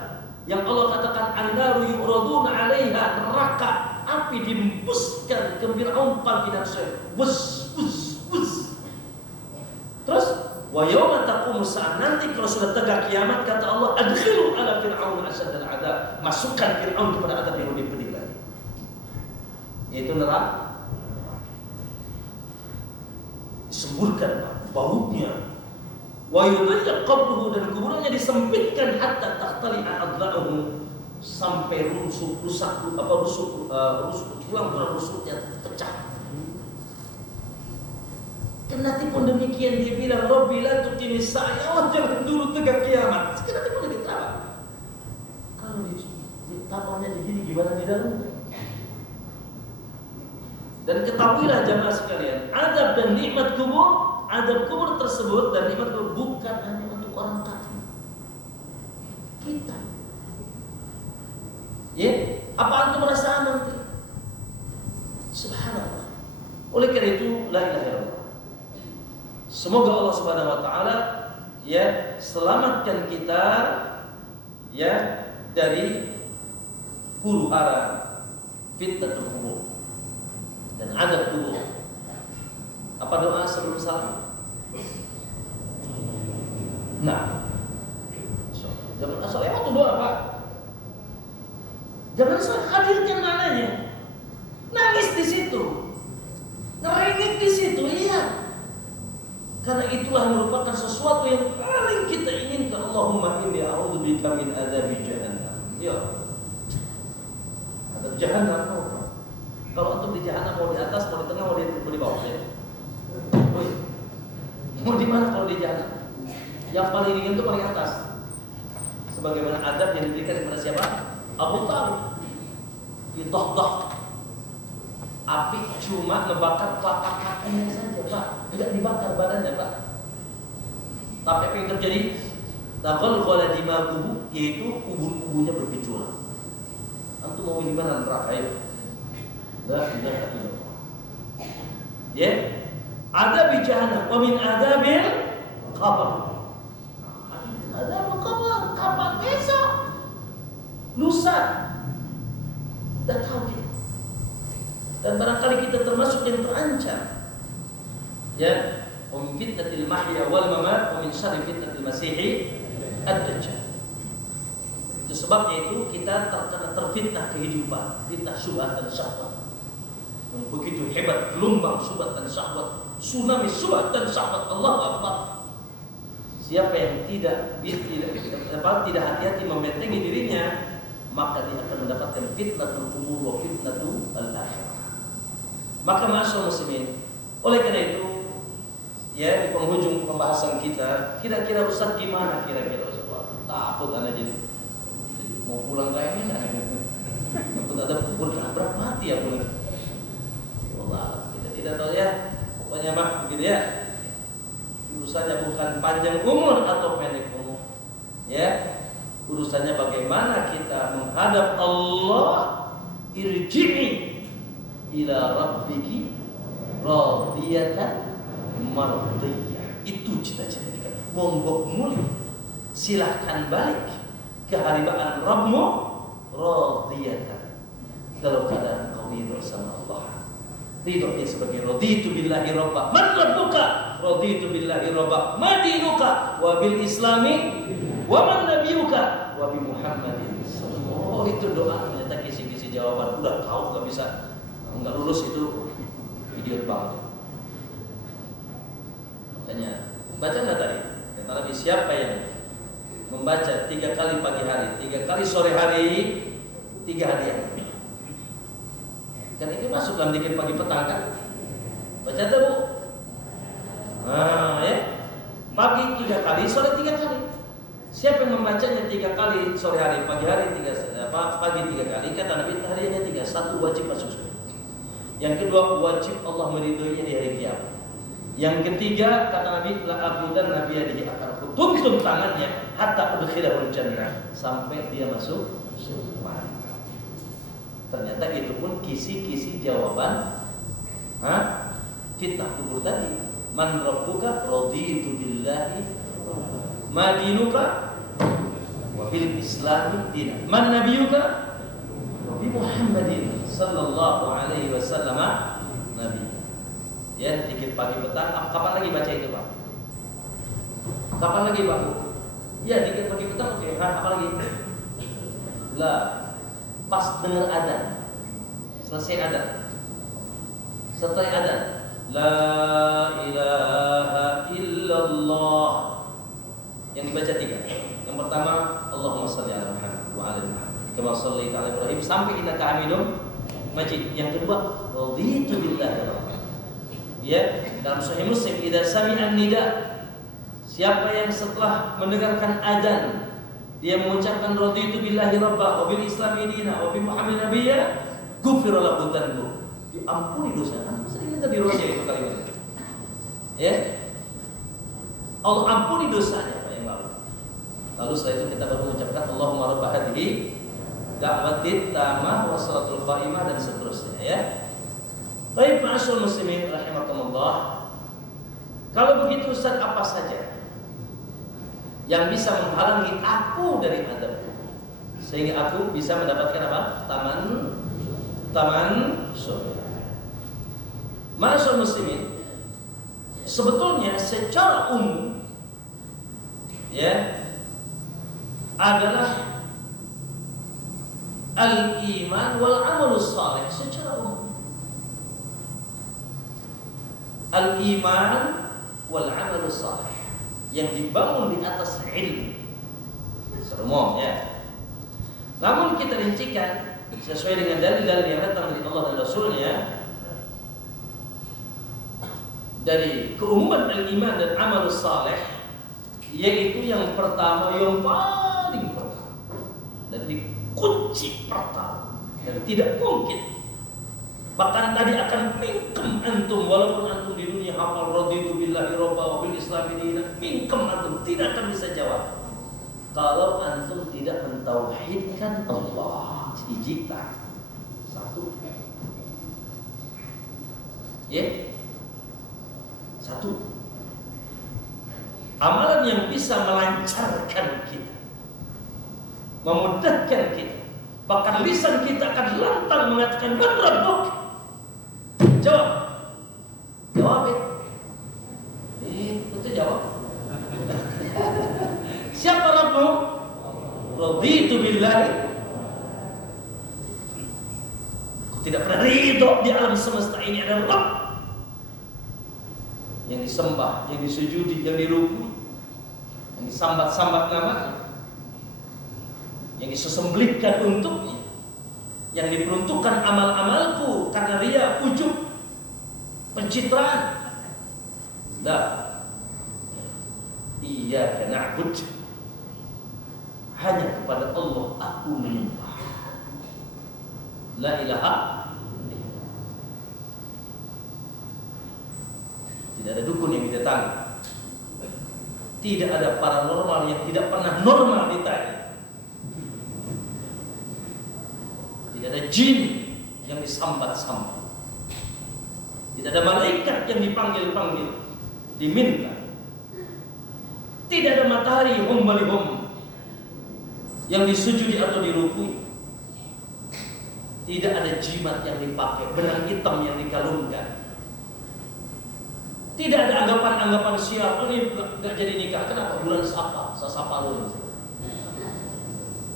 yang Allah katakan an-naru yuraduna 'alaiha, neraka api dihembuskan ke Fir'aun panggilan saya. Wus. Terus wa yauma taqumu sa'ah, nanti kalau sudah tegak kiamat, kata Allah, adkhilu ala fir'aun asyaddal 'adzab, masukkan Fir'aun kepada azab yang lebih pedih lagi, yaitu neraka. Disemburkan baunya, wa yudayyiq qabruhu, dan kuburannya disempitkan hatta taqtali'a adla'uhu, sampai rusak tulang rusuknya pecah. Kendati pun demikian dia bilang, Rabbi la tuqimis sa'a, ya Allah jangan dulu tegak kiamat. Kendati pun lagi tahu. Kalau ditapanya begini gimana di dalam? Dan ketahuilah jamaah sekalian, azab dan nikmat kubur, azab kubur tersebut dan nikmat kubur bukan hanya untuk orang kafir. Kita, ya, apa antum merasa aman? Subhanallah. Oleh karena itu, la ilaha illallah. Semoga Allah Subhanahu wa taala ya selamatkan kita ya dari huru-hara fitnatul kubur dan azab kubur. Apa doa sebelum salam? Nah, jangan asal lewat doa, Pak. Jangan asal hadirkan mananya. Nangis di situ, ngerengek di situ, iya. Karena itulah merupakan sesuatu yang paling kita inginkan. Allahumma inni a'udzubika min adzabi jahannam. Ya. Adab jahannam. Kalau antum di jahannam, mau di atas, mau di tengah, mau di bawah ya. Mau di mana kalau di jahannam? Yang paling ingin itu paling atas. Sebagaimana adab yang diberikan kepada siapa? Abu Thalib. Ditoh-toh. Api cuma ngebakar telapak kakinya saja, Pak. Tidak dibakar badannya, Pak. Tapi apa yang terjadi? Taqalqala dimaghuhu, yaitu ubun-ubunnya bergejolak. Antum mau di mana neraka ya? La ilaha illallah. Ya. Adzab jahannam wa min adzabil qabr. Adzab qabr, kapan besok? Lusa. Tidak tahu kita. Dan barangkali kita termasuk yang terancam. Ya, min fitnatil mahya wal mamat wa min syarri fitnatil masihi ad-dajjal. Itu sebabnya itu kita terkena terfitnah kehidupan, fitnah syubhat dan syahwat. Begitu hebat gelombang syubhat dan syahwat, tsunami syubhat dan syahwat. Allahu Akbar. Siapa yang tidak hati-hati membentengi dirinya, maka dia akan mendapatkan fitnatul kubur wa fitnatul akhirah. Maka ma'asyiral muslimin, oleh karena itu ya di penghujung pembahasan kita, kira-kira Ustaz gimana kira-kira Ustaz? Takut anak jadi mau pulang kayak ini, takut ada kubur nabrak mati ya pulang. Allah, kita tidak tahu ya. Pokoknya mah begitu ya. Urusannya bukan panjang umur atau pendek umur. Ya. Urusannya bagaimana kita menghadap Allah. Irji'i ila rabbiki radiyatan mardiyah. Itu cita-cita kita. Monggo mulih, silahkan balik ke haribaan Rabbmu radiyatan, dalam keadaan kau ridho sama Allah. Ridho dia sebagai raditu billahi robba. Man rabbuka? Raditu billahi robba. Ma dinuka? Wa bil islami. Wa man nabiyuka? Wa bi Muhammadin. Oh, itu doa. Ternyata kisi-kisi jawaban. Udah tahu nggak bisa, nggak lulus itu idiot banget. Makanya baca nggak tadi? Kata Nabi, siapa yang membaca 3 kali pagi hari, 3 kali sore hari, 3 hadiah. Dan ini masuk dalam zikir pagi petang kan? Baca tuh Bu. Nah ya, pagi 3 kali, sore 3 kali. Siapa yang membacanya 3 kali sore hari, pagi hari 3, pagi 3 kali, kata Nabi hadiahnya 3. 1 wajib masuk surga. Yang kedua wajib Allah meridhoinya di hari kiamat. Yang ketiga kata Nabi la abudan nabiyadihi, akan aku tuntun tangannya hatta udkhilahul jannah, sampai dia masuk surga. Ternyata itu pun kisi-kisi jawaban fitnah kubur tadi. Man rabbuka? Raditu billahi. Ma dinuka? Wa bil islami dinan. Man nabiyuka? Wa bi Muhammadin sallallahu alaihi wasallam nabi. Ya, dikit pagi petang. Kapan lagi baca itu, Pak? Kapan lagi, Pak? Ya, dikit pagi petang. Oke, apa lagi? Lah, pas dengar adzan, selesai adzan, setelah adzan, la ilaha illallah, yang dibaca 3. Yang pertama, Allahumma shalli ala Muhammad wa ala Muhammad kama shallaita ala Ibrahim sampai innaka Hamidum Majid. Yang kedua, raditu billahi rabban. Ya, dalam Sahih Muslim, idza sami'an nida, siapa yang setelah mendengarkan adzan dia mengucapkan raditu billahi rabba wa bil islami dina wa bi Muhammadin nabiyya, ghufira lahu dhanbu, diampuni dosanya. Sering kita di roja itu kalimat. Ya, Allah ampuni dosanya Pak yang lalu. Lalu setelah itu kita baru mengucapkan Allahumma rabb hadhihi da'watit tamah wa salatul qa'imah dan seterusnya ya. Baik ma'asyiral muslimin rahimakumullah. Kalau begitu Ustaz, apa saja yang bisa menghalangi aku dari adab sehingga aku bisa mendapatkan apa? Taman surga. Ma'asyiral muslimin, sebetulnya secara umum ya adalah al-iman wal amalus saleh secara umum. Al-iman wal amalus saleh yang dibangun di atas ilmu serumum ya. Namun kita rincikan sesuai dengan dalil-dalil yang datang dari Allah dan Rasulnya dari keumuman al-iman dan amalus saleh, yaitu yang pertama, yang paling pertama dan kunci pertama dan tidak mungkin, bahkan tadi akan mingkem antum walaupun antum di dunia hafal raditu billahi robba wa bil islami dinan, mingkem antum tidak akan bisa jawab kalau antum tidak mentauhidkan Allah. Ijita satu ya, satu amalan yang bisa melancarkan kita, memudahkan kita, bahkan lisan kita akan lantang mengatakan man rabbuk. Jawab itu jawab. Siapa Rabbuk? Raditu billahi. Tidak pernah ridho di alam semesta ini ada Rabb yang disembah, yang disujudi, yang dirukui, yang disambat-sambat namanya, yang disembelihkan untuknya, yang diperuntukkan amal-amalku karena ria, ujub, pencitraan. Nah, iyyaka na'bud, hanya kepada Allah aku menyembah. La ilaha illallah. Tidak ada dukun yang didatangi, tidak ada paranormal yang tidak pernah normal ditanya, tidak ada jin yang disambat-sambat, tidak ada malaikat yang dipanggil-panggil, diminta. Tidak ada matahari hum yang disujudi atau dirukui. Tidak ada jimat yang dipakai, benang hitam yang dikalungkan. Tidak ada anggapan-anggapan siapa ini nggak jadi nikah. Kenapa? Bulan Sapa, sasapa lu.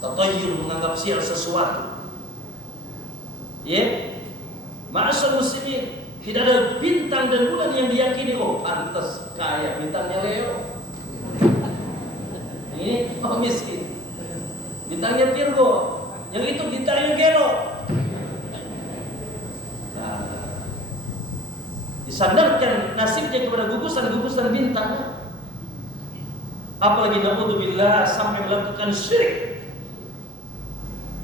Tatayyur, menganggap sial sesuatu. Ya, ma'asyar muslimin, tidak ada bintang dan bulan yang diyakini. Oh, pantas kaya bintangnya Leo. Ini miskin. Bintangnya Virgo. Yang itu bintangnya Gelo. Nah, disandarkan nasibnya kepada gugusan-gugusan bintang. Apalagi naudzubillah sampai melakukan syirik.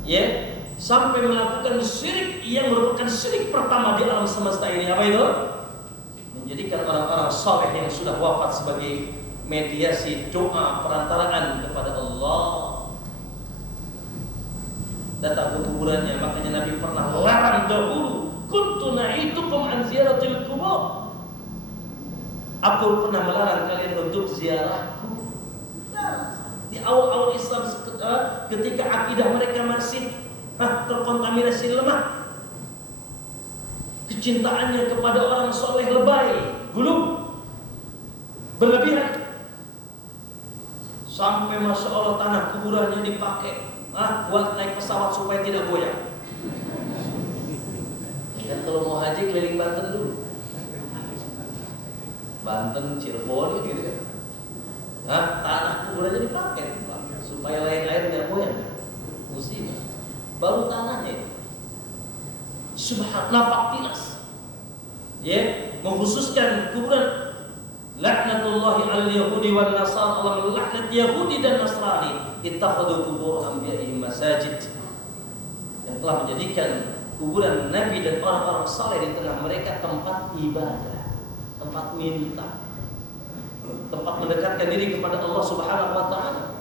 Ya, sampai melakukan syirik yang merupakan syirik pertama di alam semesta ini. Apa itu? Menjadikan orang-orang saleh yang sudah wafat sebagai mediasi doa perantaraan kepada Allah. Datang ke kuburannya, makanya Nabi pernah larang dahulu, kuntu na'itukum an ziyaratil qubur. Aku pernah melarang kalian untuk ziarahku. Di awal-awal Islam ketika akidah mereka masih terkontaminasi lemah, kecintaannya kepada orang soleh lebay, gulu, berlebihan, sampai masya Allah tanah kuburannya dipakai buat naik pesawat supaya tidak goyang. Dan kalau mau haji keliling Banten dulu, Banten, Cirebon gitu kan. Tanah kuburannya dipakai supaya lain-lain tidak goyang. Musibah. Baru tanahnya subhanallah faktilas. Ya, mengkhususkan kuburan. Laknatullahi alal yahudi wan nasara, Allah melaknat Yahudi dan Nasrani, ittakhadhu qubur anbiya'ihim masajid, yang telah menjadikan kuburan nabi dan orang-orang saleh di tengah mereka tempat ibadah, tempat minta, tempat mendekatkan diri kepada Allah Subhanahu wa taala.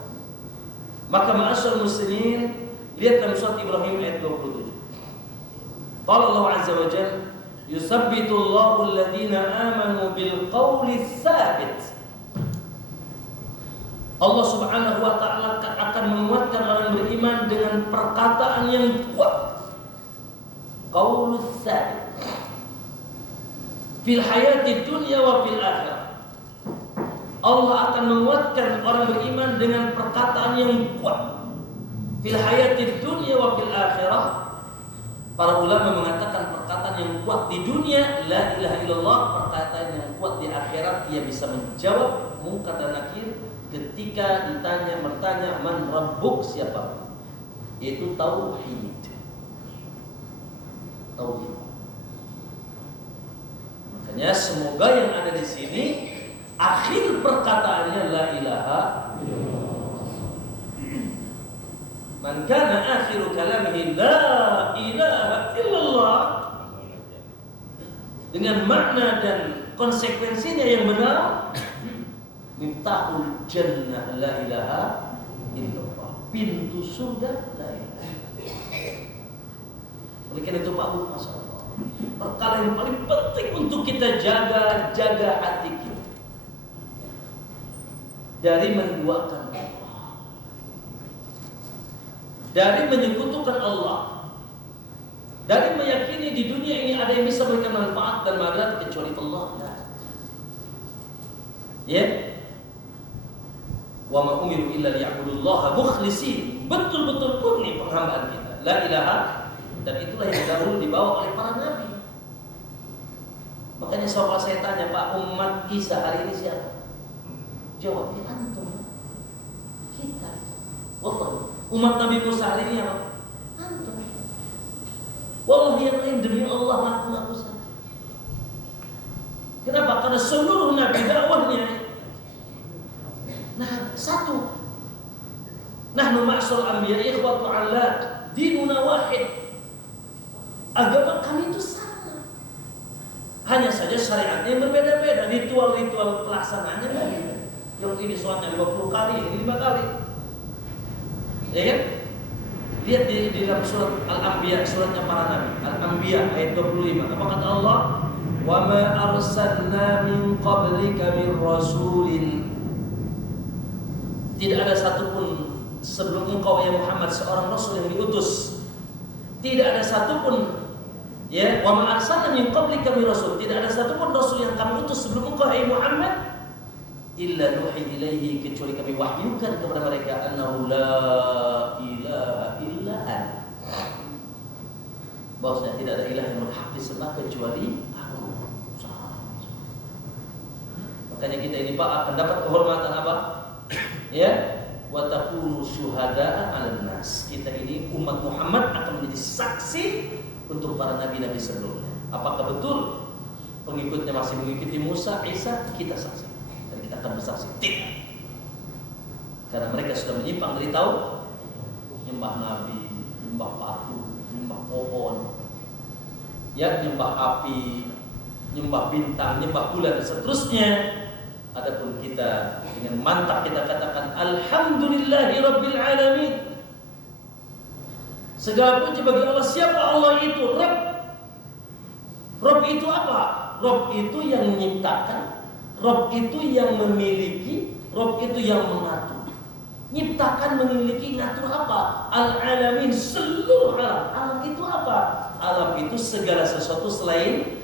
Maka ma'asyar muslimin, lihat dalam surat Ibrahim ayat 27. Qala Allah azza wa jalla, yusabbitu Allahu alladhina amanu bil qawli tsabit. Allah Subhanahu wa taala akan menguatkan orang beriman dengan perkataan yang kuat. Qaulus tsabit fil hayati dunya wa fil akhirah. Allah akan menguatkan orang beriman dengan perkataan yang kuat. Fil hayati dunya wa fil akhirah. Para ulama mengatakan perkataan yang kuat di dunia, la ilaha illallah, perkataan yang kuat di akhirat, dia bisa menjawab munkar dan nakir ketika bertanya man rabbuk, siapa? Yaitu tauhid. Tauhid. Makanya semoga yang ada di sini akhir perkataannya la ilaha illallah. Man kana akhiru kalamihi la ilaha illallah, dengan makna dan konsekuensinya yang benar, miftahul jannah la ilaha illallah, pintu surga la ilaha illallah. Oleh karena itu Pak Bu, masya Allah, perkara yang paling penting untuk kita jaga hati kita dari menduakan Allah, dari menyekutukan Allah, dari meyakini di dunia ini ada yang bisa memberikan manfaat dan madarat kecuali Allah. Ya, wa ma umiru illa liya'budullaha mukhlishin, betul-betul murni penghambaan kita, la ilaha. Dan itulah yang dahulu dibawa oleh para nabi. Makanya sahabat saya tanya, Pak, umat Isa hari ini siapa? Jawabnya antum, kita. Wallah, umat Nabi Musa hari ini apa? Antum. Wallah, yang lain demi Allah ngaku-ngaku saja. Kenapa? Karena seluruh nabi dakwahnya satu. Nahnu ma'syar anbiya ikhwatu 'ala dinuna wahid. Agama kami itu sama. Hanya saja syariatnya berbeda-beda, ritual-ritual pelaksanaannya berbeda. Yang ini sholatnya 50 kali, yang ini 5 kali. Ya kan? Lihat di dalam surat Al-Anbiya, suratnya para nabi. Al-Anbiya ayat 25. Apa kata Allah? Wa ma arsalna min qablika min rasulin. Tidak ada satupun sebelum engkau ya Muhammad seorang rasul yang diutus Tidak ada satupun, ya, wa ma arsalna min qablika min rasul, tidak ada satupun rasul yang kami utus sebelum engkau hai Muhammad illa nuhi ilaihi, kecuali kami wahyukan kepada mereka annahu la ilaha illa ana, bahwasanya tidak ada ilah yang berhak disembah kecuali aku. Makanya kita ini Pak akan dapat kehormatan apa? Ya, wa takunu syuhada'a 'alan nas. Kita ini umat Muhammad akan menjadi saksi untuk para nabi-nabi sebelumnya. Apakah betul pengikutnya masih mengikuti Musa, Isa? Kita saksi. Dan kita akan bersaksi tidak. Karena mereka sudah menyimpang dari tahu nyembah nabi, nyembah patung, nyembah pohon, ya, nyembah api, nyembah bintang, nyembah bulan dan seterusnya. Adapun kita dengan mantap kita katakan alhamdulillahirabbil alamin. Segala puji bagi Allah. Siapa Allah itu? Rabb. Rabb itu apa? Rabb itu yang menciptakan, Rabb itu yang memiliki, Rabb itu yang mengatur. Nyiptakan, memiliki, ngatur apa? Al-alamin, seluruh alam. Alam itu apa? Alam itu segala sesuatu selain,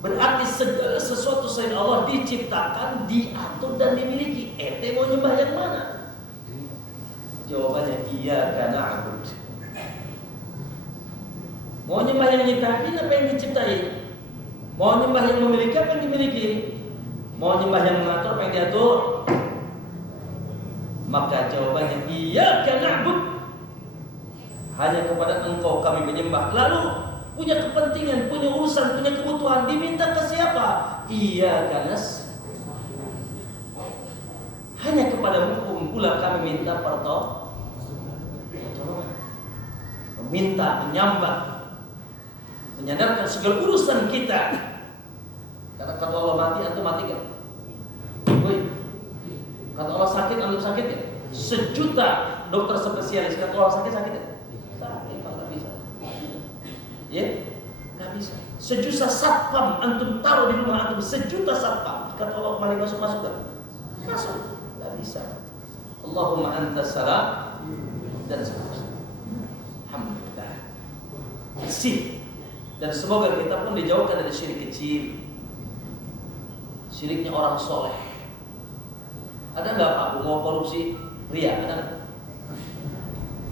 berarti segala sesuatu selain Allah diciptakan, diatur dan dimiliki. Ente mau nyembah yang mana? Jawabannya iyyaka na'budu. Mau nyembah yang nyiptain apa yang diciptain? Mau nyembah yang memiliki apa yang dimiliki? Mau nyembah yang mengatur apa yang diatur? Maka jawabannya iyyaka na'budu. Hanya kepada engkau kami menyembah. Lalu punya kepentingan, punya urusan, punya kebutuhan, diminta ke siapa? Iyyaka nasta'in. Hanya kepada hukum pula kami minta pertolongan. Meminta, menyembah, menyandarkan segala urusan kita. Kata Allah mati, antum mati kan? Woi. Kata Allah sakit, antum sakit ya? Sejuta dokter spesialis kata Allah sakit ya? Sakit, nggak bisa. Ya, nggak bisa. Sejuta satpam antum taruh di rumah antum, sejuta satpam. Kata Allah mari masuk kan? Masuk, nggak bisa. Allahumma antas salam dan seterusnya. Alhamdulillah. Bersih. Dan semoga kita pun dijauhkan dari syirik kecil. Syiriknya orang soleh. Ada nggak Pak mau korupsi ria? Ada nggak?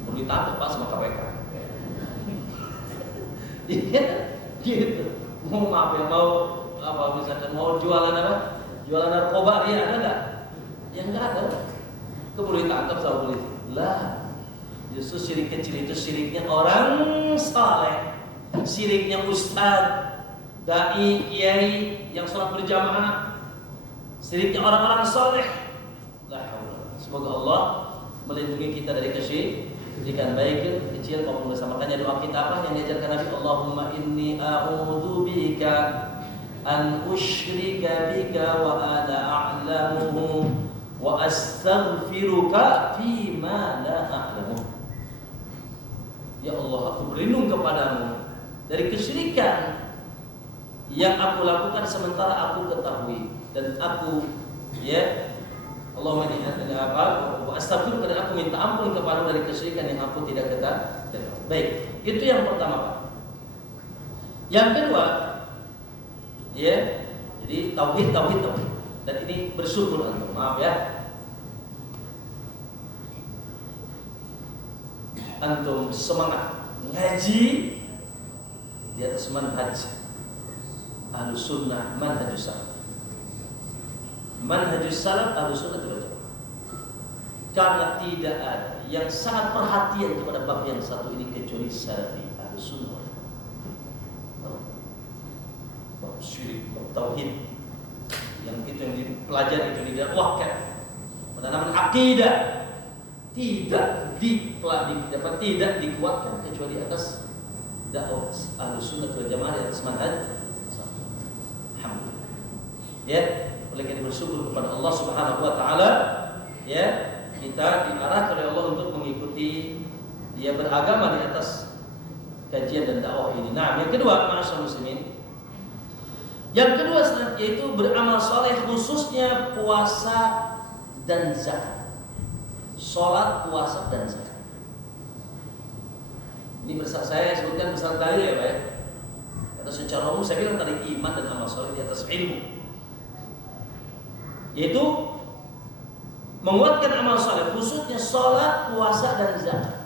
Perlu ditangkap Pak sama KPK. Iya, gitu. Mau maaf ya, mau apa misalkan mau jualan apa? Jualan narkoba ria ada nggak? Yang nggak ada. Itu perlu ditangkap sama polisi. Lah, justru syirik kecil itu syiriknya orang saleh. Syiriknya ustaz, dai, kiai yang sholat berjamaah. Syiriknya orang-orang saleh. La haula. Semoga Allah melindungi kita dari kesyirikan baik kecil maupun besar. Makanya doa kita apa yang diajarkan Nabi? Allahumma inni a'udzu bika an usyrika bika wa ana a'lamu wa astaghfiruka fima la a'lamu. Ya Allah, aku berlindung kepadamu dari kesyirikan yang aku lakukan sementara aku ketahui, dan aku, ya Allahumma inni astaghfiruka, dan aku minta ampun kepadamu dari kesyirikan yang aku tidak ketahui. Baik, itu yang pertama Pak. Yang kedua, ya, jadi tauhid. Dan ini bersyukur antum, maaf ya. Antum semangat ngaji di atas manhaj Ahlus Sunnah, manhajus salaf. Manhajus salaf Ahlus Sunnah wal Jamaah. Karena tidak ada yang sangat perhatian kepada bab yang satu ini kecuali salafi Ahlus Sunnah. Bab syirik, bab tauhid, yang itu yang dipelajari, itu didakwahkan, penanaman akidah tidak dikuatkan kecuali atas dakwah Ahlus Sunnah wal Jamaah, di atas manhaj. Alhamdulillah. Ya, oleh karena bersyukur kepada Allah Subhanahu wa taala, ya, kita diarahkan oleh Allah untuk mengikuti dia beragama di atas kajian dan dakwah ini. Nah, yang kedua, ma'asyiral muslimin, yang kedua yaitu beramal soleh, khususnya puasa dan zakat. Salat, puasa dan zakat. Ini saya sebutkan besar dalil ya Pak ya. Atau secara umum saya bilang tadi iman dan amal soleh di atas ilmu, yaitu menguatkan amal soleh, khususnya sholat, puasa dan zakat.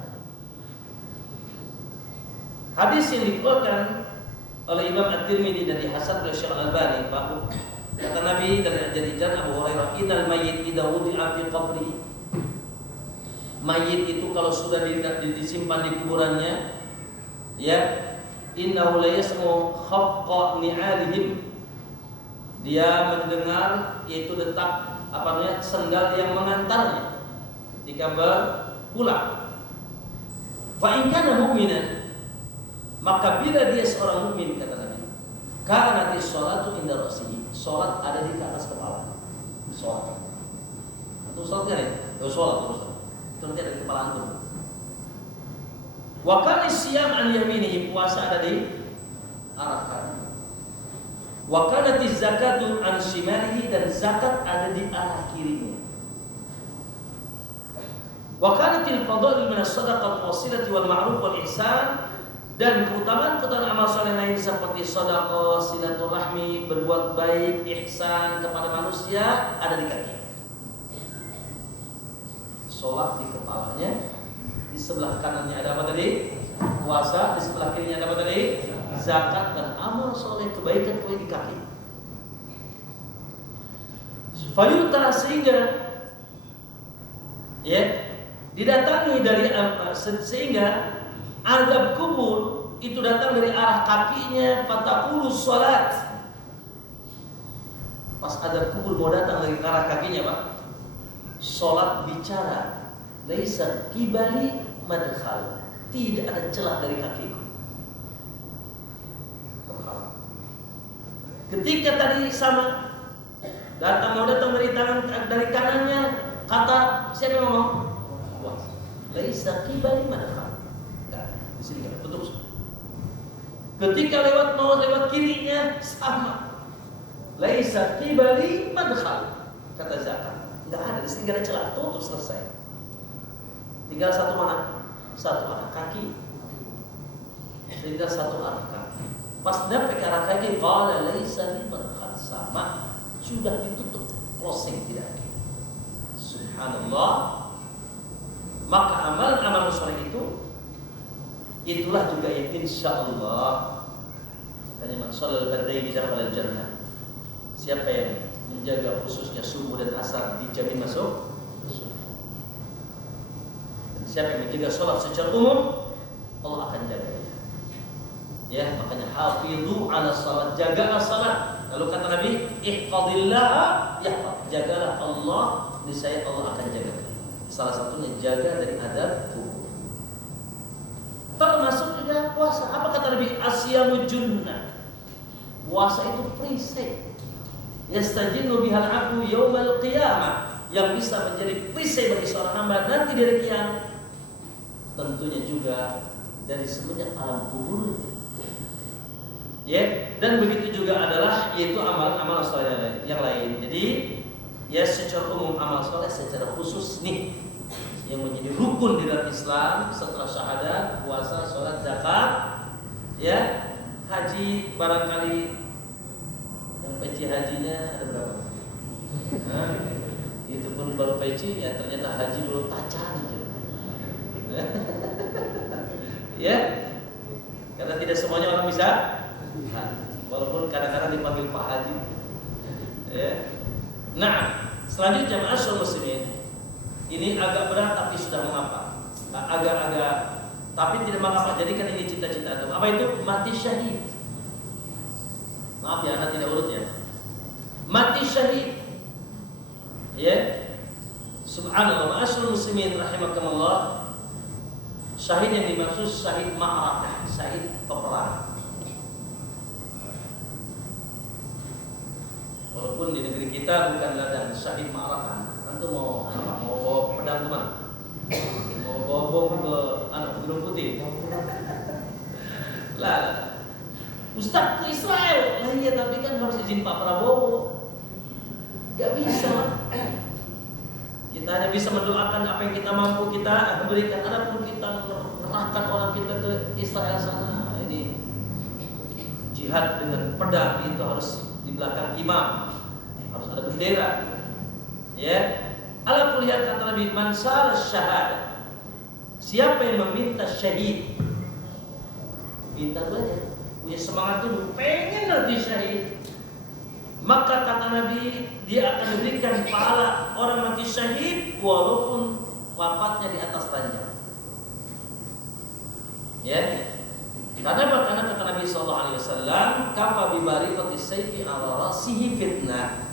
Hadis yang dikeluarkan oleh Imam At-Tirmidzi dari Hasan oleh Syekh Al-Albani, kata Nabi dari Abu Hurairah, innal mayyit idza wudi'a fi qabri, mayit itu kalau sudah disimpan di kuburannya, ya, innahu la yasmu khafqa ni'alihim, dia mendengar yaitu detak sendal yang mengantarnya ketika berpulang. Fa in kana mu'minan, maka bila dia seorang mukmin, kata Nabi, karena di sholatu inda ra'sihi, sholat ada di atas kepala. Sholat atau sholatnya nih? Sholat terus. Itu nanti ada di kepala antum. Wa kana siyam an yaminihi, puasa ada di arah kanan. Wa kana zakatu an shimalihi, dan zakat ada di arah kirinya. Wa kana al-fadhil min as-sadaqah wasilati wal ma'ruf wal ihsan, dan keutamaan amal saleh lain seperti sedekah, silaturahmi, berbuat baik, ihsan kepada manusia ada di kaki. Sholat di kepalanya, di sebelah kanannya ada apa tadi? Puasa, di sebelah kirinya ada apa tadi? Zakat, dan amal soleh kebaikan di kaki. Fayuta, sehingga ya didatangi dari sehingga azab kubur itu datang dari arah kakinya, fataqulu sholat. Pas azab kubur mau datang dari arah kakinya, Pak, sholat bicara, laisa kibali madkhal, tidak ada celah dari kakiku. Ketika tadi sama mau datang dari kanannya, kata siapa yang ngomong? Laisa kibali madkhal. Enggak, di sini enggak tutup. Ketika mau lewat kirinya sama. Laisa kibali madkhal, kata zakat. Enggak ada, di sini enggak ada celah, tutup, selesai. Tinggal satu mana? Satu arah kaki. Tinggal satu arah kaki. Pas sampai ke arah kaki, qala laisa limadkhal, sama, sudah ditutup, closing, tidak ada. Subhanallah. Maka amal soleh itulah juga yang insyaallah dan man shallal badaini dakhala jannah. Siapa yang menjaga khususnya subuh dan asar dijamin masuk surga. Dan siapa yang menjaga sholat secara umum, Allah akan jaga dia. Ya, makanya hafidhu ala salat, jagalah salat. Lalu kata Nabi, ihfadillah yahfad, jagalah Allah, niscaya Allah akan jaga. Salah satunya jaga dari adab kubur. Termasuk juga puasa. Apa kata Nabi? Asyamu junnah. Puasa itu perisai. Yastajinnu bihal abdu yaumal qiyamah, yang bisa menjadi perisai bagi seorang hamba nanti dari kiamat. Tentunya juga dari semenjak alam kubur. Ya, dan begitu juga adalah yaitu amal soleh yang lain. Jadi ya secara umum amal soleh, secara khusus nih yang menjadi rukun di dalam Islam setelah syahadat, puasa, sholat, zakat, ya, haji. Barangkali yang peci hajinya ada berapa? Nah, itu pun baru peci, ya ternyata haji belum tacan. Ya, karena tidak semuanya orang bisa, walaupun kadang-kadang dipanggil Pak Haji. Ya. Nah, selanjutnya ma'asyiral muslimin, ini agak berat tapi sudah mengapa? Agak-agak tapi tidak mengapa. Jadikan ini cita-cita itu. Apa itu? Mati syahid. Maaf ya, Anda tidak urut ya. Mati syahid. Ya. Subhanallah, ma'asyiral muslimin rahimakumullah. Syahid yang dimaksud syahid ma'arakah, syahid peperangan. Walaupun di negeri kita bukan ladang syahid ma'arakah. Antum mau bawa pedang ke mana? Mau bawa bom ke Gunung Putih? Lah, Ustaz ke Israel. Lah iya, tapi kan harus izin Pak Prabowo. Gak bisa. Kita Kita hanya bisa mendoakan apa yang kita mampu kita berikan. Adapun kita mengerahkan orang kita ke Israel sana, ini jihad dengan pedang itu harus di belakang imam, harus ada bendera. Ya, ala kulli hal kata Nabi, man sara syahada, siapa yang meminta syahid, minta banyak, punya semangat dulu, pengen nanti syahid, maka kata Nabi dia akan diberikan pahala orang mati syahid walaupun wafatnya di atas ranjang. Ya, karena kata Nabi SAW, kafa bi bariqati sayfi ala rasihi fitnah.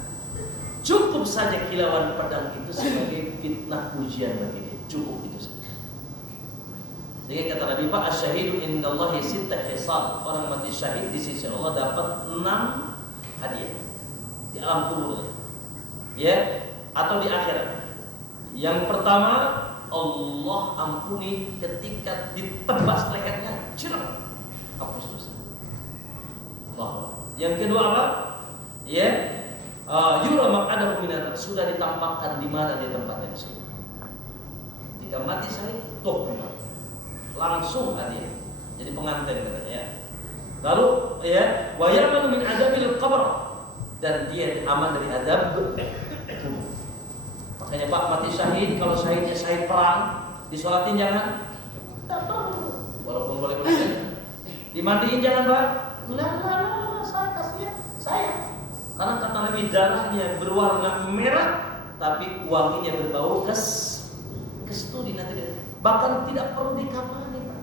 Cukup saja kilauan pedang itu sebagai fitnah ujian bagi dia. Cukup itu saja. Jadi kata Nabi, Pak asyahidu indallahi sittah hisab. Orang mati syahid di sisi Allah dapat 6 hadiah di alam kubur, ya, atau di akhirat. Yang pertama, Allah ampuni ketika ditebas lehernya, cerah, hapus dosa. Allah. Yang kedua apa? Ya, yura maq'adahu minan, sudah ditampakkan di mana di tempatnya di sini. Ketika mati syahid, langsung hadiah. Jadi pengantin katanya. Ya. Lalu ya, wa ya'manu min adzabil qabr, dan dia aman dari azab kubur. Makanya Pak mati syahid, kalau syahidnya syahid perang, disolatin jangan. Walaupun boleh boleh. Dimandiin jangan Pak. Lah, saya kasihan, saya. Karena kata Nabi darahnya berwarna merah, tapi wanginya berbau kesturi nanti. Bahkan tidak perlu dikafani Pak.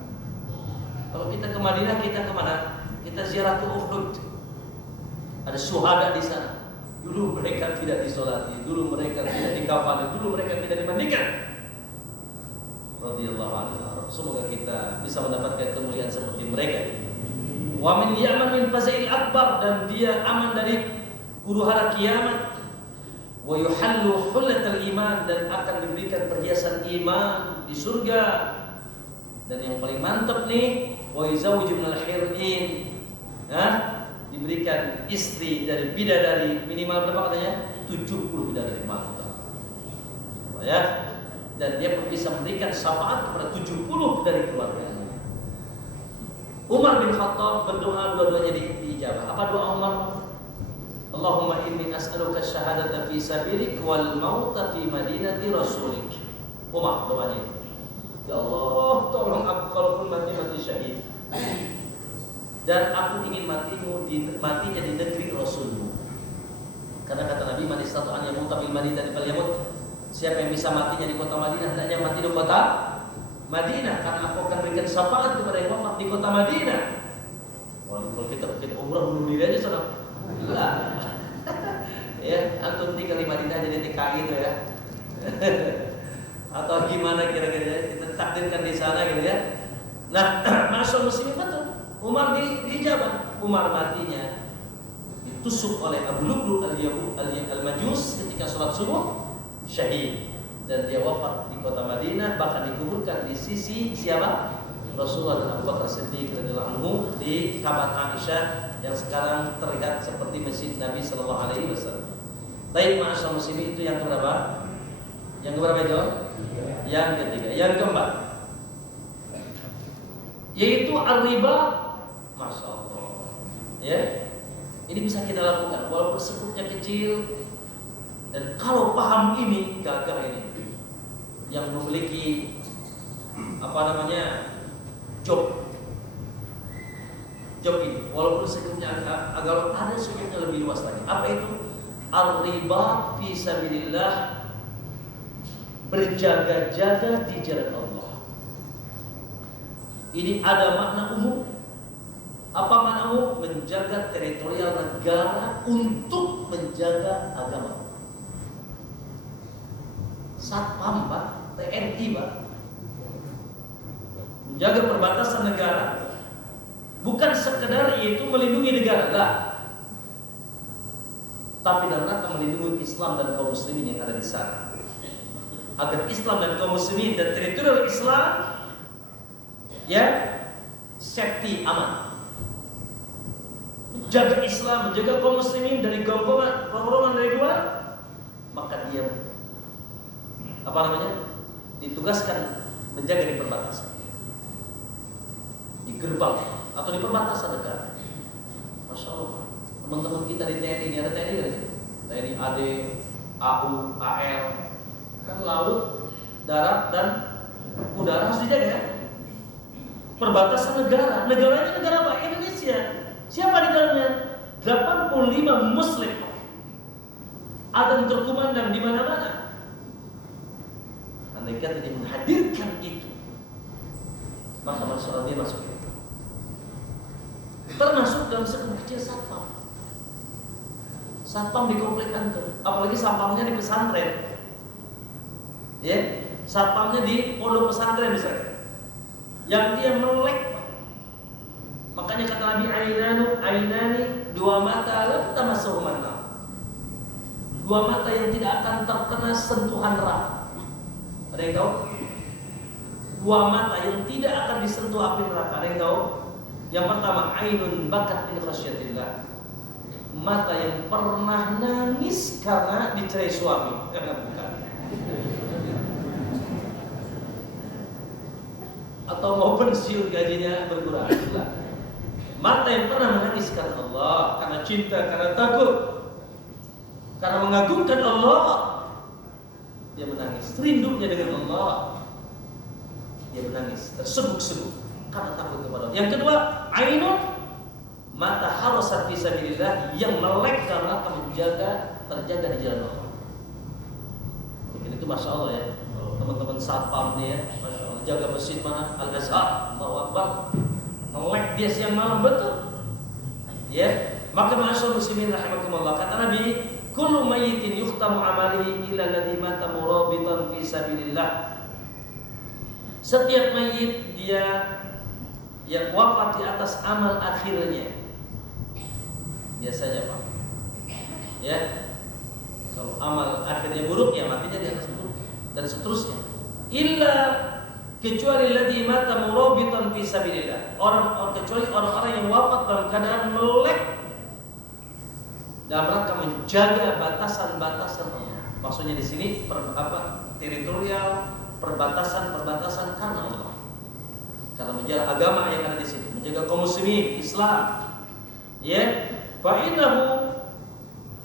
Kalau kita ke Madinah, kita kemana? Kita ziarah ke Uhud. Ada syuhada di sana. Dulu mereka tidak disolati, dulu mereka tidak dikafani, dulu mereka tidak dimandikan. Radhiyallahu anhu. Semoga kita bisa mendapatkan kemuliaan seperti mereka. Wa min ya'man min fazail akbar, dan dia aman dari huru-hara kiamat. Wa yuhallu hullatal iman, dan akan diberikan perhiasan iman di surga. Dan yang paling mantap nih, wa yuzawwiju minal hirin, diberikan istri dari bidadari, minimal berapa katanya? 70 bidadari mantap. Ya, dan dia bisa memberikan syafaat kepada 70 dari keluarganya. Umar bin Khattab berdoa, dua-duanya diijabah. Apa doa Umar? Allahumma inni as'aluka syahadata fi sabilik wal mauta fi madinati rasulik. Umar doanya, ya Allah, tolong aku kalaupun mati syahid, dan aku ingin matinya di negeri Rasulmu. Karena kata Nabi, man istata'a an yamuta bil madinati falyamut. Siapa yang bisa matinya di kota Madinah, hendaknya mati di kota Madinah, karena aku akan berikan syafaat kepada yang wafat di kota Madinah. Kalau kita umrah bunuh diri aja sana. Gila. Ya, antum tinggal di Madinah jadi TKI itu ya. Atau gimana kira-kira kita takdirkan di sana gitu ya. Nah, masuk muslimin betul. Umar dijabah. Umar matinya ditusuk oleh Abu Lu'lu' al-Majus ketika sholat subuh, syahid, dan dia wafat di kota Madinah, bahkan dikuburkan di sisi siapa? Rasulullah dan Abu Bakar Siddiq radhiyallahu anhu di Kabat Aisyah yang sekarang terlihat seperti masjid Nabi sallallahu alaihi wasallam. Baik, ma'asyar muslimin, itu yang keberapa? Yang keberapa itu? Yang ketiga. Yang keempat, yaitu ar-riba. Masya Allah. Ya, ini bisa kita lakukan walaupun sekupnya kecil. Dan kalau paham ini, gagah ini, yang memiliki job ini, walaupun sekupnya agak ada sekupnya lebih luas lagi. Apa itu? Ar-riba fi sabilillah, berjaga-jaga di jalan Allah. Ini ada makna umum. Apa makna umum? Menjaga teritorial negara untuk menjaga agama. Satpam Pak, TNI Pak, menjaga perbatasan negara, bukan sekedar yaitu melindungi negara, enggak, tapi dalam rangka melindungi Islam dan kaum muslimin yang ada di sana, agar Islam dan kaum muslimin dan teritorial Islam ya safety, aman, menjaga Islam, menjaga kaum muslimin dari gangguan dari luar, maka dia ditugaskan menjaga di perbatasan, di gerbang atau di perbatasan negara. Masya Allah, teman-teman kita di TNI, ini ada TNI dari situ, TNI AD, AU, AL, kan laut, darat dan udara harus dijaga ya. Perbatasan negara, negaranya negara apa? Indonesia. Siapa di dalamnya? 85 Muslim. Ada yang terkumandang di mana-mana. Andai kata dia menghadirkan itu, maka masalah dia masuk. Termasuk dalam skema kecil satpam. Satpam di komplek antum, apalagi satpamnya di pesantren. Ya, satpamnya di pondok pesantren misalnya. Yang dia melek. Makanya kata Nabi ainani, dua mata la tamassuhuman nar. Dua mata yang tidak akan terkena sentuhan neraka. Ada yang tahu? Dua mata yang tidak akan disentuh api neraka. Ada yang tahu? Yang pertama, ainun bakat min khasyatillah. Mata yang pernah nangis karena dicerai suami. Bukan. Atau mau pensiun gajinya berkurang. Mata yang pernah menangis karena Allah, karena cinta, karena takut, karena mengagungkan Allah, dia menangis. Rindunya dengan Allah, dia menangis, tersebut-sebut karena takut kepada Allah. Yang kedua, ainun, mata harasat fi sabilillah, yang melek karena akan menjaga, terjaga di jalan Allah. Mungkin itu masya Allah ya, teman-teman satpam nih ya, masya Allah, jaga masjid mana? Al-Azhar, Allahu Akbar. Melek dia siang malam, betul. Ya, maka ma'asyarul muslimin rahimakumullah, kata Nabi, kullu mayyitin yukhtamu amalihi illa alladhi mata murabitan fi sabilillah. Setiap mayit dia yang wafat di atas amal akhirnya. Biasanya Pak. Ya. Kalau amal akhirnya buruk ya matinya di atas buruk dan seterusnya. Illa kecuali ladzi mata murabitan fi sabilillah. Kecuali orang-orang yang wafat dalam keadaan melek dalam rangka menjaga batasan-batasan Allah. Maksudnya di sini teritorial, perbatasan karena Allah. Karena menjaga agama yang ada di situ, menjaga kaum muslimin Islam. Ya, fa innahu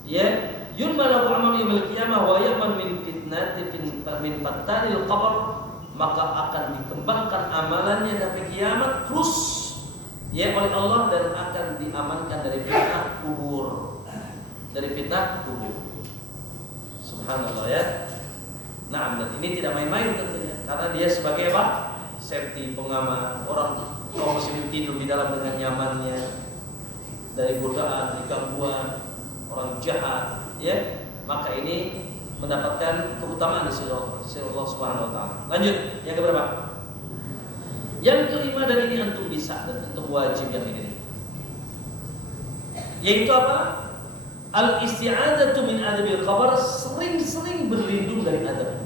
ya yunmalu amalu yaumil qiyamah wa yaman min fitnati min fatanil qabr, maka akan dikembangkan amalannya sampai kiamat terus ya oleh Allah dan akan diamankan dari fitnah kubur. Dari fitnah kubur. Subhanallah ya. Nah, dan ini tidak main-main tentunya, karena dia sebagai apa? Safety, pengaman. Orang kaum muslimin tidur di dalam dengan nyamannya dari godaan, dari gangguan orang jahat, ya. Maka ini mendapatkan keutamaan di sisi Allah Subhanahu wa taala. Lanjut, yang keberapa? Yang kelima, dan ini antum bisa dan antum wajib yang ini. Yaitu apa? Al-isti'adzatu min adabil qabr, sering-sering berlindung dari adab.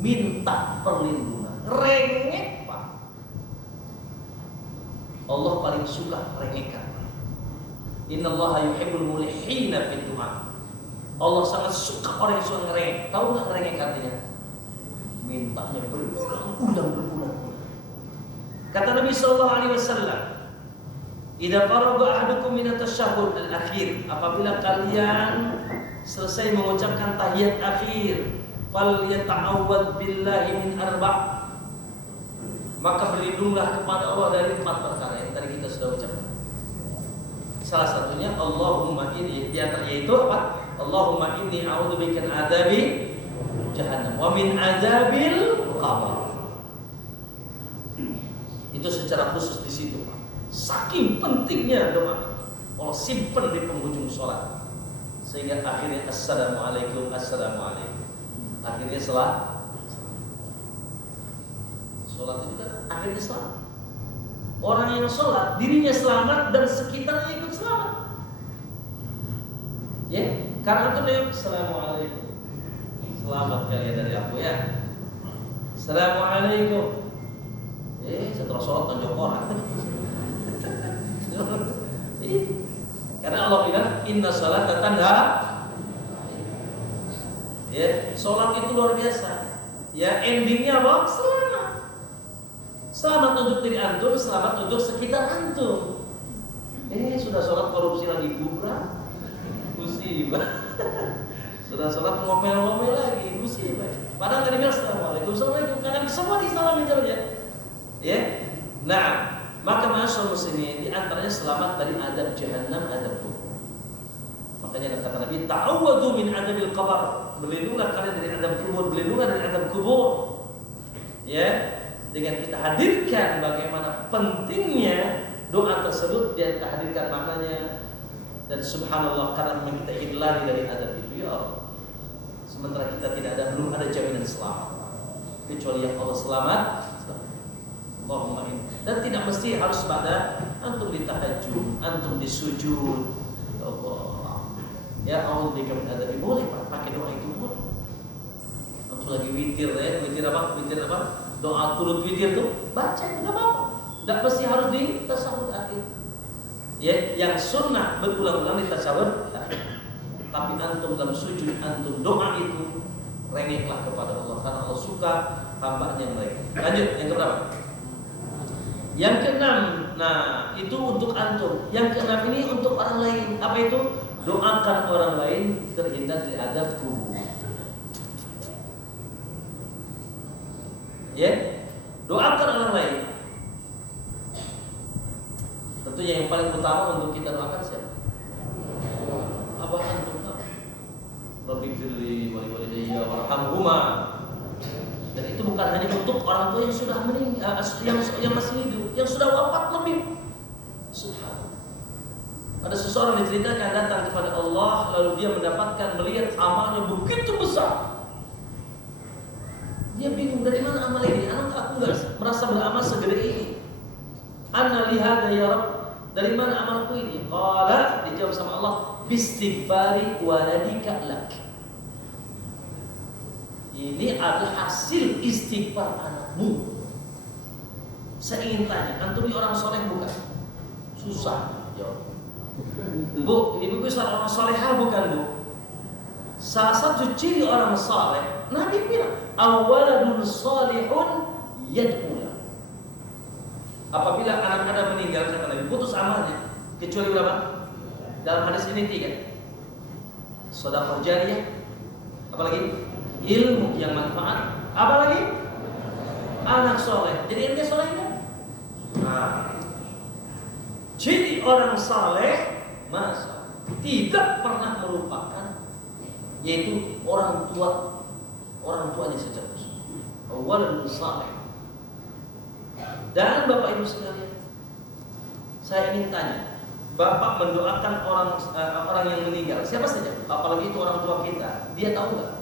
Minta perlindungan. Rengek, Pak. Allah paling suka rengekan. Innallaha yuhibbul mulihina fid du'a. Allah sangat suka orang yang suka ngerengek. Tahu enggak ngerengek artinya? Mintanya berulang-ulang. Kata Nabi sallallahu alaihi wasallam, "Idza faraga ahadukum min at-tasyahhud al-akhir," apabila kalian selesai mengucapkan tahiyat akhir, fal yata'awwad billahi min arba', maka berlindunglah kepada Allah dari 4 perkara yang tadi kita sudah ucapkan. Salah satunya Allahumma inni, yaitu apa? Allahumma inni a'udzubika min adzabi jahannam wa min adzabil qabr. Itu secara khusus di situ, Pak. Saking pentingnya doa, Allah simpen di penghujung sholat, sehingga akhirnya assalamualaikum. Akhirnya sholat itu kan akhirnya selamat. Orang yang sholat dirinya selamat dan sekitarnya ikut selamat. Ya, karena itu dia assalamualaikum. Selamat kalian dari aku ya. Assalamualaikum. Setelah sholat tonjok orang. Karena Allah bilang inna sholata tanha. Ya, sholat itu luar biasa. Ya endingnya apa? Selamat. Selamat untuk diri antum, selamat untuk sekitar antum. Sudah sholat korupsi lagi buka, musibah. Sudah sholat ngomel-ngomel lagi, musibah. Padahal tadi bilang assalamualaikum, assalamualaikum. Karena semua diislamin aja. Ya. Nah, maka masyaallah muslimin, di antaranya selamat dari adab jahannam, adab kubur. Makanya kata Nabi, ta'awwadu min adabil qabr. Berlindunglah kalian dari adab kubur, berlindunglah dari adab kubur. Ya, dengan kita hadirkan bagaimana pentingnya doa tersebut, dia kita hadirkan maknanya. Dan subhanallah, karena memang kita ingin lari dari adab itu, ya Allah. Sementara kita tidak ada, belum ada jaminan selamat. Kecuali yang Allah selamat. Allahumma in. Dan tidak mesti harus pada antum di tahajud, antum di sujud. Ya Allah, ya Allah bika min adabi, boleh pakai doa itu pun. Antum lagi witir ya, witir apa? Doa qunut witir tuh baca, enggak apa-apa. Enggak mesti harus di tasyahud akhir. Ya, yang sunnah berulang-ulang di tasyahud akhir. Tapi antum dalam sujud, antum doa itu rengeklah kepada Allah karena Allah suka hambanya mereka. Lanjut yang keberapa? Yang keenam, nah itu untuk antum. Yang keenam ini untuk orang lain. Apa itu? Doakan orang lain terhindar dari adab kubur. Ya, doakan orang lain. Tentunya yang paling utama untuk kita doakan siapa? Abah antum. Rabbi firli wa liwalidayya warhamhuma. Dan itu bukan hanya untuk orang tua yang sudah meninggal, yang masih hidup, yang sudah wafat lebih. Subhanallah. Ada seseorang diceritakan datang kepada Allah, lalu dia mendapatkan melihat amalnya begitu besar. Dia bingung, dari mana amal ini? Anak aku enggak merasa beramal segede ini. Anna lihada ya Rabb, dari mana amalku ini? Qala, dijawab sama Allah, bistighfari waladika lak. Ini adalah hasil istighfar anakmu. Saya ingin tanya, antum ini orang soleh bukan? Susah jawab. Bu, ibu seorang orang solehah bukan bu? Salah satu ciri orang soleh, Nabi bilang, awaladun salihun yad'ula. Apabila anak-anak meninggal, kata Nabi, putus amalnya. Kecuali berapa? Dalam hadis ini 3. Sedekah jariyah, apalagi ilmu yang manfaat, apalagi anak soleh. Jadi ini soleh kan? Nah, jadi orang soleh masa tidak pernah melupakan, yaitu orang tuanya sejak waladun salih. Dan Bapak Ibu sekalian, saya ingin tanya, Bapak mendoakan orang yang meninggal, siapa saja, apalagi itu orang tua kita, dia tahu nggak?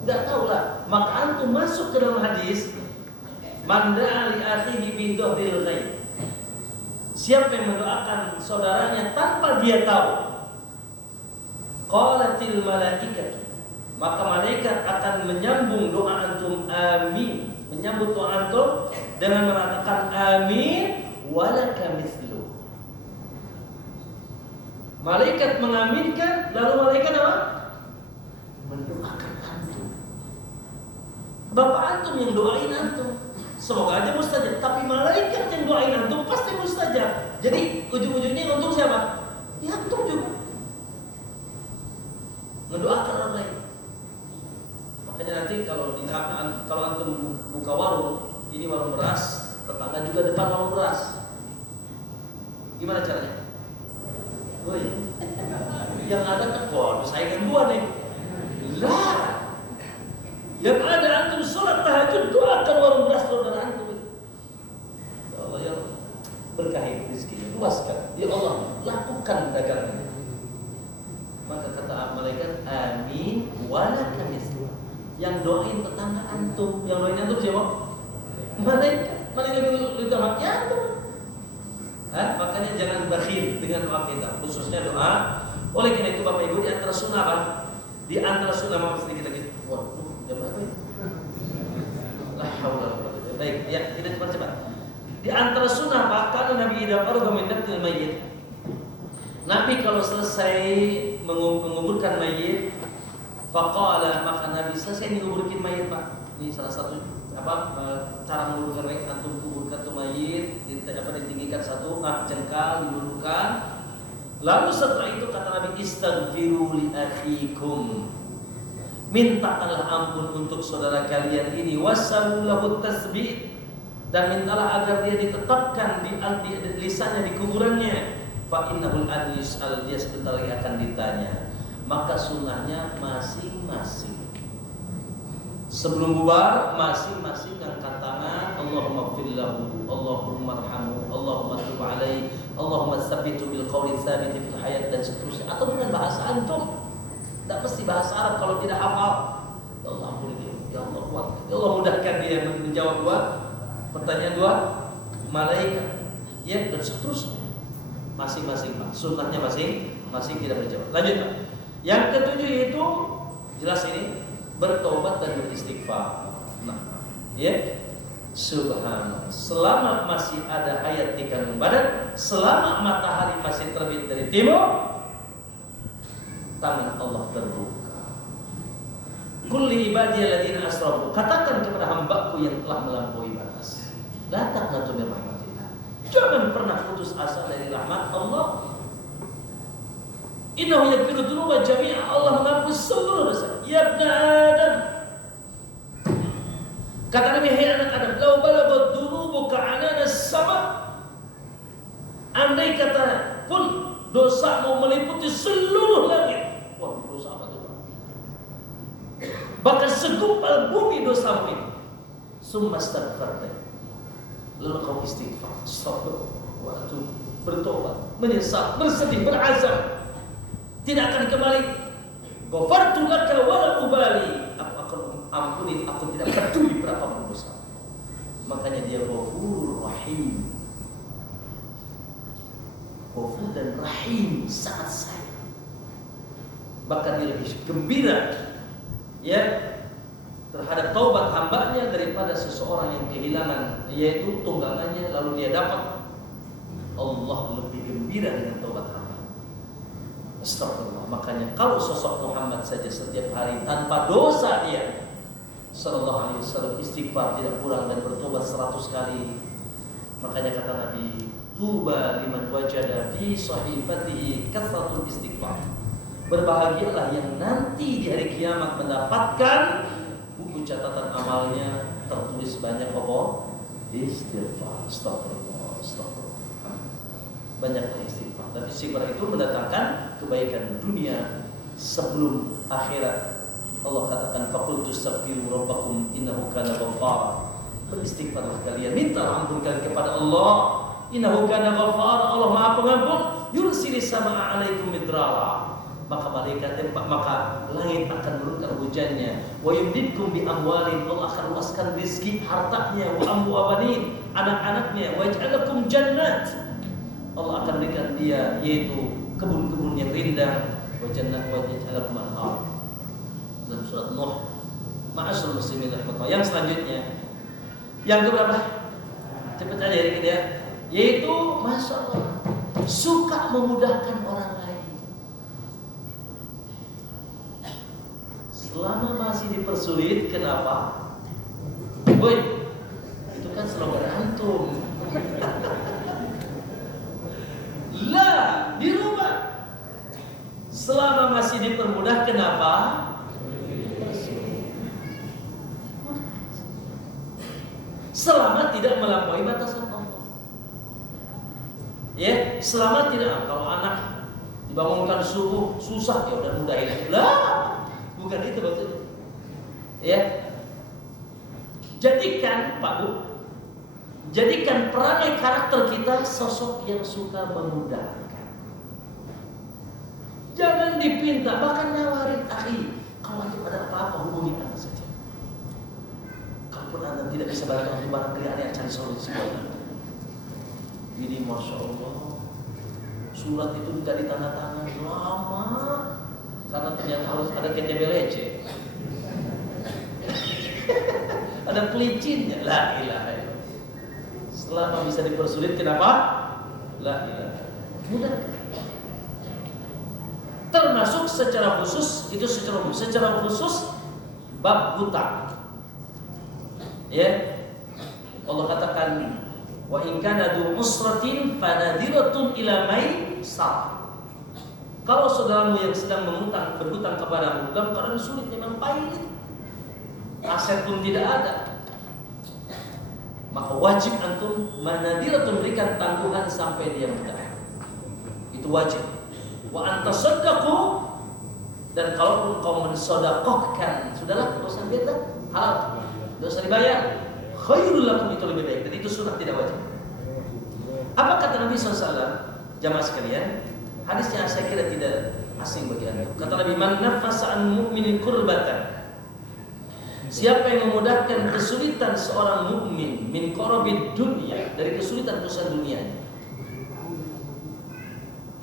Nggak tahu lah. Maka antum masuk ke dalam hadis, man da'a li akhihi bi dhahril ghaib. Siapa yang mendoakan saudaranya tanpa dia tahu, qalatil malaikatu, maka malaikat akan menyambung doa antum amin, menyambut doa antum dengan mengatakan amin walaka mithlu. Malaikat mengaminkan, lalu malaikat apa? Mendoakan antum. Bapak antum yang doain antum, semoga aja mustajab. Tapi malaikat yang doain antum pasti mustajab. Jadi ujung-ujungnya yang untung siapa? Ya antum juga. Mendoakan orang lain. Makanya nanti kalau antum buka warung, ini warung beras, tetangga juga depan warung beras. Gimana caranya? Woi, yang ada kan, waduh saingan dua nih. Lah, yang ada antum sholat tahajud, doakan warung beras saudara antum. Ya Allah, ya berkahi rezeki, luaskan. Ya Allah, lakukan dagangan. Maka kata malaikat, amin walaka mithlu. Yang doain tetangga antum, yang doain antum siapa? Malaikat itu ya antum. Makanya jangan bakhil dengan doa kita, khususnya doa. Oleh karena itu Bapak Ibu, di antara sunnah apa? Di antara sunnah apa mesti kita gitu. Waduh, jam berapa ini? La haula wala quwwata. Baik, ya kita cepat-cepat. Di antara sunnah apa? Karena Nabi idza faraga min dafnil mayyit. Nabi kalau selesai menguburkan mayit, faqala, maka Nabi selesai menguburkan mayit Pak. Ini salah satu cara meluluhkan antum kuburkan tuh mayit, ditinggikan satu jengkal diluluhkan. Lalu setelah itu kata Nabi, istaghfiru li akhikum, mintakanlah ampun untuk saudara kalian ini, wasalu lahu tasbih, dan mintalah agar dia ditetapkan di lisannya di kuburannya. Fa innahul an yus'al, dia sebentar lagi akan ditanya. Maka sunnahnya masing-masing sebelum bubar masing-masing angkat tangan, Allahumma ighfir lahu, Allahumma arhamhu, Allahumma tub alaihi, Allahumma tsabbitu bil qawli tsabit fil hayat, dan seterusnya, atau dengan bahasa antum. Tidak mesti bahasa Arab kalau tidak hafal. Ya Allah ampuni dia, ya Allah kuat, ya Allah mudahkan dia menjawab dua pertanyaan dua malaikat, ya, dan seterusnya. Masing-masing Pak, sunnahnya masing-masing tidak menjawab. Lanjut Pak. Yang ketujuh itu jelas ini bertobat dan beristighfar. Nah, ya, subhanallah. Selama masih ada hayat di kandung badan, selama matahari masih terbit dari timur, tangan Allah terbuka. Kulli ibadiyalladzina asrafu, katakan kepada hambaku yang telah melampaui batas, la taqnatu min rahmatillah, jangan pernah putus asa dari rahmat Allah. Innahu yaghfiru dzunuba jami'a, Allah mengampuni seluruh dosa. Ya ibn Adam, kata Nabi, hai anak Adam, law balagat dzunubuka anana sama, andai kata pun dosa mau meliputi seluruh langit. Wah, dosa apa itu? Bahkan segumpal bumi dosamu ini. Summa astaghfarta, lalu kau istighfar, sabar, waktu bertobat, menyesal, bersedih, berazam, tidak akan kembali. Ghafartu laka wa la ubali, aku akan ampuni, aku tidak peduli berapa pun dosa. Makanya dia Ghafurur Rahim. Ghafur dan Rahim, sangat sayang. Bahkan dia lebih gembira, ya, terhadap taubat hambanya daripada seseorang yang kehilangan yaitu tunggangannya lalu dia dapat. Allah lebih gembira dengan taubat hamba. Astagfirullah. Makanya kalau sosok Muhammad saja setiap hari tanpa dosa dia sallallahu alaihi wasallam istighfar tidak kurang dan bertobat 100 kali. Makanya kata Nabi, tuba liman wajada fi sahifatihi kathratul istighfar. Berbahagialah yang nanti di hari kiamat mendapatkan buku catatan amalnya tertulis banyak apa? Istighfar. Astagfirullah, astagfirullah. Banyaklah istighfar. Dan istighfar itu mendatangkan kebaikan dunia sebelum akhirat. Allah katakan, faqultu astaghfiru rabbakum innahu kana ghaffara. Beristighfarlah kalian, minta ampun kalian kepada Allah. Innahu kana ghaffara, Allah Maha Pengampun. Yursilis samaa'a 'alaikum midrara. Maka langit akan menurunkan hujannya. Wa yumdidkum bi amwalin, Allah akan luaskan rezeki hartanya, wa amwabanin, anak-anaknya, wa yaj'alakum jannat, Allah akan berikan dia yaitu kebun-kebun yang rindang, wa jannat wa yaj'alakum anhar. Dalam surat Nuh. Ma'asyiral muslimin rahmatullah. Yang selanjutnya, yang keberapa? Cepat aja ya kita ya. Yaitu masya Allah, suka memudahkan orang lain. Selama masih dipersulit, kenapa? Boy, itu kan slogan antum. Lah, dirubah. Selama masih dipermudah, kenapa? Selama tidak melampaui batasan Allah. Ya, selama tidak, kalau anak dibangunkan subuh susah, ya udah mudahin. Lah, bukan itu maksudnya. Ya. Jadikan Pak Bu, jadikan perangai karakter kita sosok yang suka memudahkan. Jangan dipinta, bahkan nawarin, akhi, kalau antum ada apa-apa hubungi ana saja. Kalaupun anda tidak bisa bantu antum, barangkali anda cari solusi buat anda. Ini masya Allah, surat itu tidak ditandatangan lama karena ternyata harus ada KTP-LC. Ada pelicinnya. La ilaha illallah. Selama bisa dipersulit, kenapa? La ilaha. Mudah. Termasuk secara khusus, itu secara umum. Secara khusus bab hutang. Ya. Allah katakan wa in kana du usratin fanadiratun ila maisar. Kalau saudaramu yang sedang berhutang kepadamu dalam keadaan sulit, memang pahit, aset pun tidak ada, maka wajib antum manadiratun, berikan tangguhan sampai dia mendapat. Itu wajib. Wa antasaddaqu, dan kalaupun kau mensedekahkan, sudahlah, dosa beda, halal, dosa dibayar. Khairul lakum, itu lebih baik, dan itu sunnah, tidak wajib. Apa kata Nabi SAW? Jamaah sekalian, hadisnya saya kira tidak asing bagi anda. Kata Nabi, man nafasa an mu'minin kurbatan, siapa yang memudahkan kesulitan seorang mukmin min korobid dunia, dari kesulitan urusan dunianya.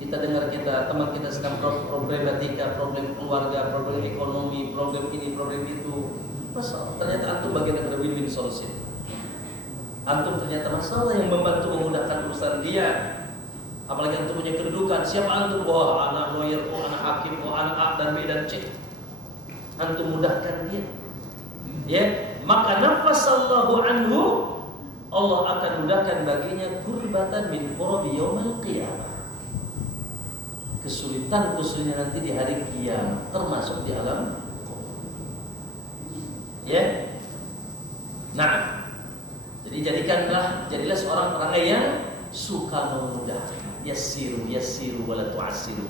Kita dengar teman kita sedang problematika, problem keluarga, problem ekonomi, problem ini, problem itu. Masalah, ternyata antum bagian dari win-win solution. Antum ternyata masalah yang membantu memudahkan urusan dia. Apalagi antum punya kedudukan. Siapa antum? Oh, anak lawyer, oh anak hakim, oh anak A dan B dan C. Antum mudahkan dia. Ya, maka nafasallahu anhu, Allah akan mudahkan baginya kurbatan min qurabi yaumil qiyamah. Kesulitan nanti di hari kiamat, termasuk di alam kubur. Ya. Nah, jadi jadilah seorang perangai yang suka memudahkan. Yassiru wala tu'assiru.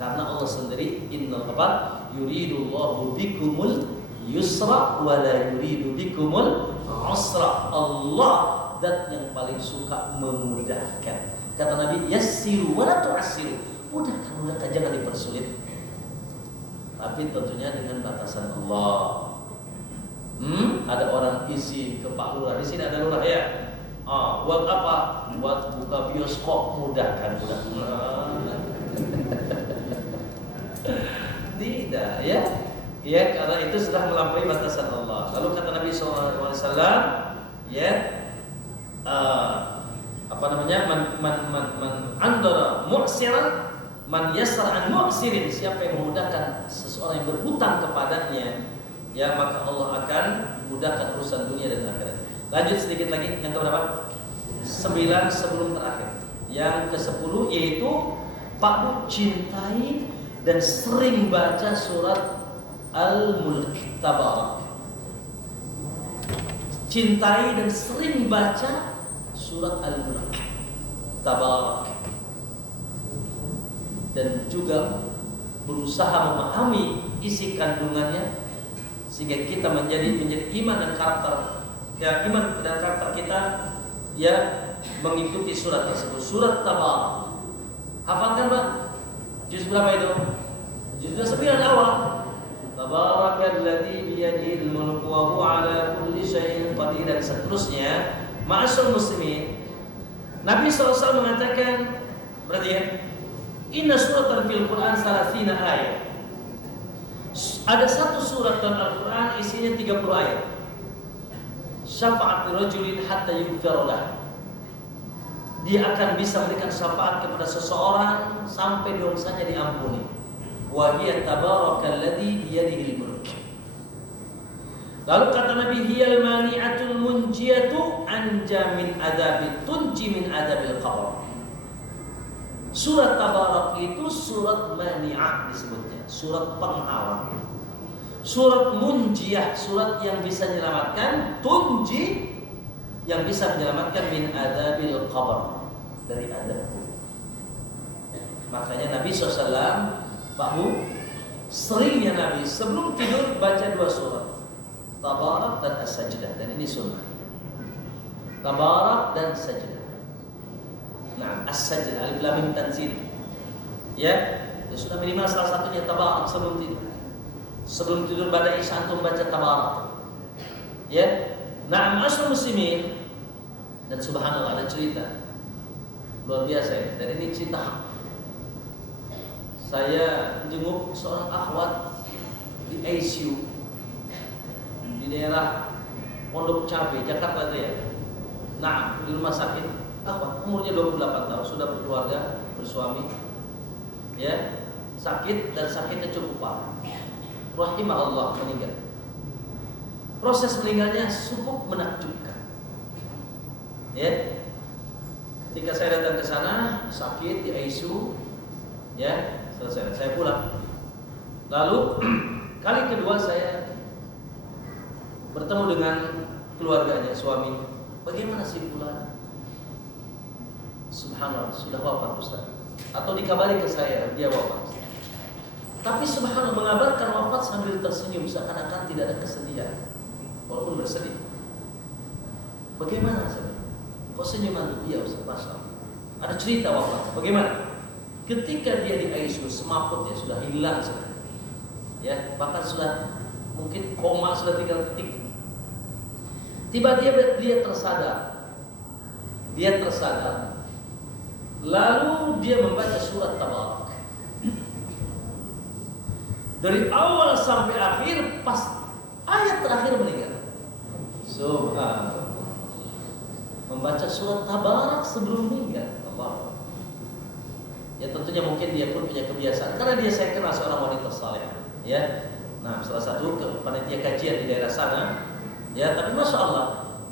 Karena Allah sendiri yuridullahu bikumul yusra wala yuridu bikumul usra. Allah zat yang paling suka memudahkan. Kata Nabi, yassiru wala tu'assiru. Mudahkan, jangan dipersulit. Tapi tentunya dengan batasan Allah. Ada orang isi ke Pak Lurah, di sini ada lurah ya. Buat apa? Buat buka bioskop, mudahkan. Tidak, ya. Ya, karena itu sudah melampaui batasan Allah. Lalu kata Nabi SAW, ya, man andara mu'siran man yassar an mu'sirin. Siapa yang memudahkan seseorang yang berhutang kepadanya, ya, maka Allah akan mudahkan urusan dunia dan akhirat. Lanjut sedikit lagi, yang keberapa? 9 sebelum terakhir. Yang ke-10 yaitu Pak, cintai dan sering baca surat Al-Mulk Tabarak. Cintai dan sering baca surat Al-Mulk Tabarak, dan juga berusaha memahami isi kandungannya sehingga kita menjadi iman dan karakter, ya, iman dan karakter kita, ya, mengikuti surat tersebut. Surat Tabarak, hafalkan Pak? Juz berapa itu? Juz 9 awal. Tabarakalladzi biyadihil mulku wa huwa ala kulli syai'in qadir, dan seterusnya. Ma'asyiral muslimin, Nabi SAW mengatakan, berarti ya, inna suratan fil Quran 30 ayat. Ada satu surat dalam Al-Quran isinya 30 ayat. Syafa'at rajulin hatta yughfar. Dia akan bisa memberikan syafaat kepada seseorang sampai dosanya diampuni. Wa hiya tabarakalladzi biyadihil mulk. Lalu kata Nabi, hiyal mani'atul munjiyatu anja min adabi tunji min adabil qabr. Surat Tabarak itu surat mani'ah disebutnya, surat penghalang. Surat munjiyah, surat yang bisa menyelamatkan. Tunji, yang bisa menyelamatkan min adabil qabr, dari adab kubur. Makanya Nabi SAW, Pak Bu, seringnya Nabi sebelum tidur baca 2 surat, Tabarak dan As-Sajdah, dan ini sunnah. Tabarak dan Sajdah. Nah, As-Sajdah, alif lam mim tanzil. Ya, sudah minimal salah satunya Tabarak sebelum tidur. Sebelum tidur pada isya antum baca Tabarak. Ya. Nah, ma'asyiral muslimin, dan subhanallah ada cerita luar biasa ya. Dan ini cerita, saya jenguk seorang akhwat di ICU di daerah Pondok Cabe, Jakarta itu ya. Nah, di rumah sakit, akhwat umurnya 28 tahun, sudah berkeluarga, bersuami, ya, sakit dan sakitnya cukup parah. Rahimahullah, meninggal. proses meninggalnya cukup menakjubkan. Ya, ketika saya datang ke sana sakit di ICU, ya selesai, saya pulang. Lalu kali kedua saya bertemu dengan keluarganya, suami. Bagaimana sih fulan? Subhanallah, sudah wafat Ustaz. Atau dikabari ke saya dia wafat. Tapi subhanallah mengabarkan wafat sambil tersenyum seakan-akan tidak ada kesedihan, walaupun bersedih. Bagaimana Ustaz? Kok senyuman? Iya Ustaz, Masya Allah. Ada cerita wafat. Bagaimana? Ketika dia di ICU semaput ya sudah hilang sudah. Ya, bahkan sudah mungkin koma, sudah tinggal detik. Tiba-tiba dia tersadar. Dia tersadar. Lalu dia membaca surat Tabarak. Dari awal sampai akhir, pas ayat terakhir meninggal. Subhanallah. Membaca surat Tabarak sebelum meninggal. Allah. Ya tentunya mungkin dia pun punya kebiasaan. Karena dia saya kenal seorang wanita saleh. Ya. Nah, salah satu panitia kajian di daerah sana. Ya, tapi Masya Allah,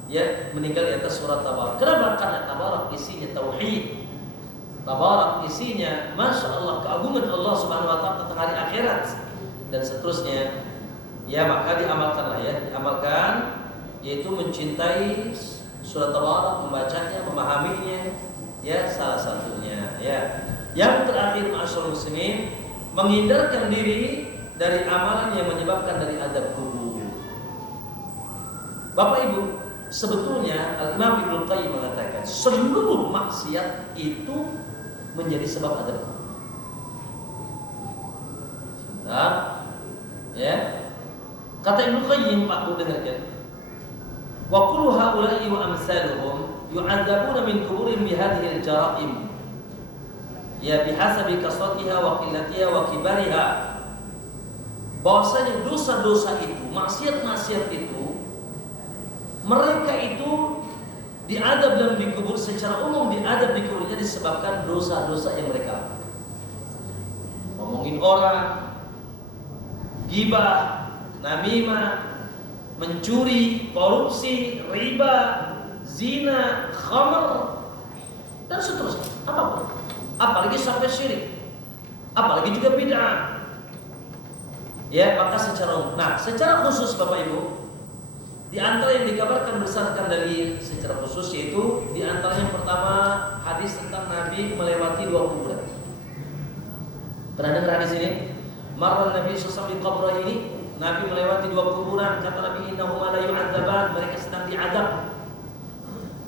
ya meninggal di atas surat Tabarak. Kenapa? Karena Tabarak isinya tauhid. Tabarak isinya Masya Allah keagungan Allah Subhanahu Wa Taala tentang hari akhirat dan seterusnya. Ya maka diamalkanlah ya, diamalkan, yaitu mencintai surat Tabarak, membacanya, memahaminya, ya salah satunya. Ya, yang terakhir ma'asyiral muslimin, menghindarkan diri dari amalan yang menyebabkan dari adab kubur. Bapak Ibu, sebetulnya Al-Imam Ibnu Qayyim mengatakan seluruh maksiat itu menjadi sebab adab kubur. Sebentar, ya. Kata Ibnu Qayyim, Pak Bu dengarkan. Wa kullu haula'i wa amsaluhum yu'adzabuna min kuburihim bi hadhihi al-jara'im. Ya bihasabi kasratiha wa qillatiha wa kibariha. Bahwasanya dosa-dosa itu, maksiat-maksiat itu, mereka itu diadab dan dikubur secara umum, diadab dikuburnya disebabkan dosa-dosa yang mereka lakukan. Ngomongin orang, ghibah, namimah, mencuri, korupsi, riba, zina, khamr, dan seterusnya. Apapun. Apalagi sampai syirik. Apalagi juga bid'ah. Ya, maka secara umum. Nah, secara khusus Bapak Ibu, di antara yang dikabarkan berdasarkan dalil secara khusus yaitu di antara yang pertama hadis tentang Nabi melewati 2 kuburan. Pernah dengar hadis ini? Marwan Nabi SAW di kubur ini, Nabi melewati 2 kuburan, kata Nabi innahuma la yu'adzaban, mereka sedang diadab.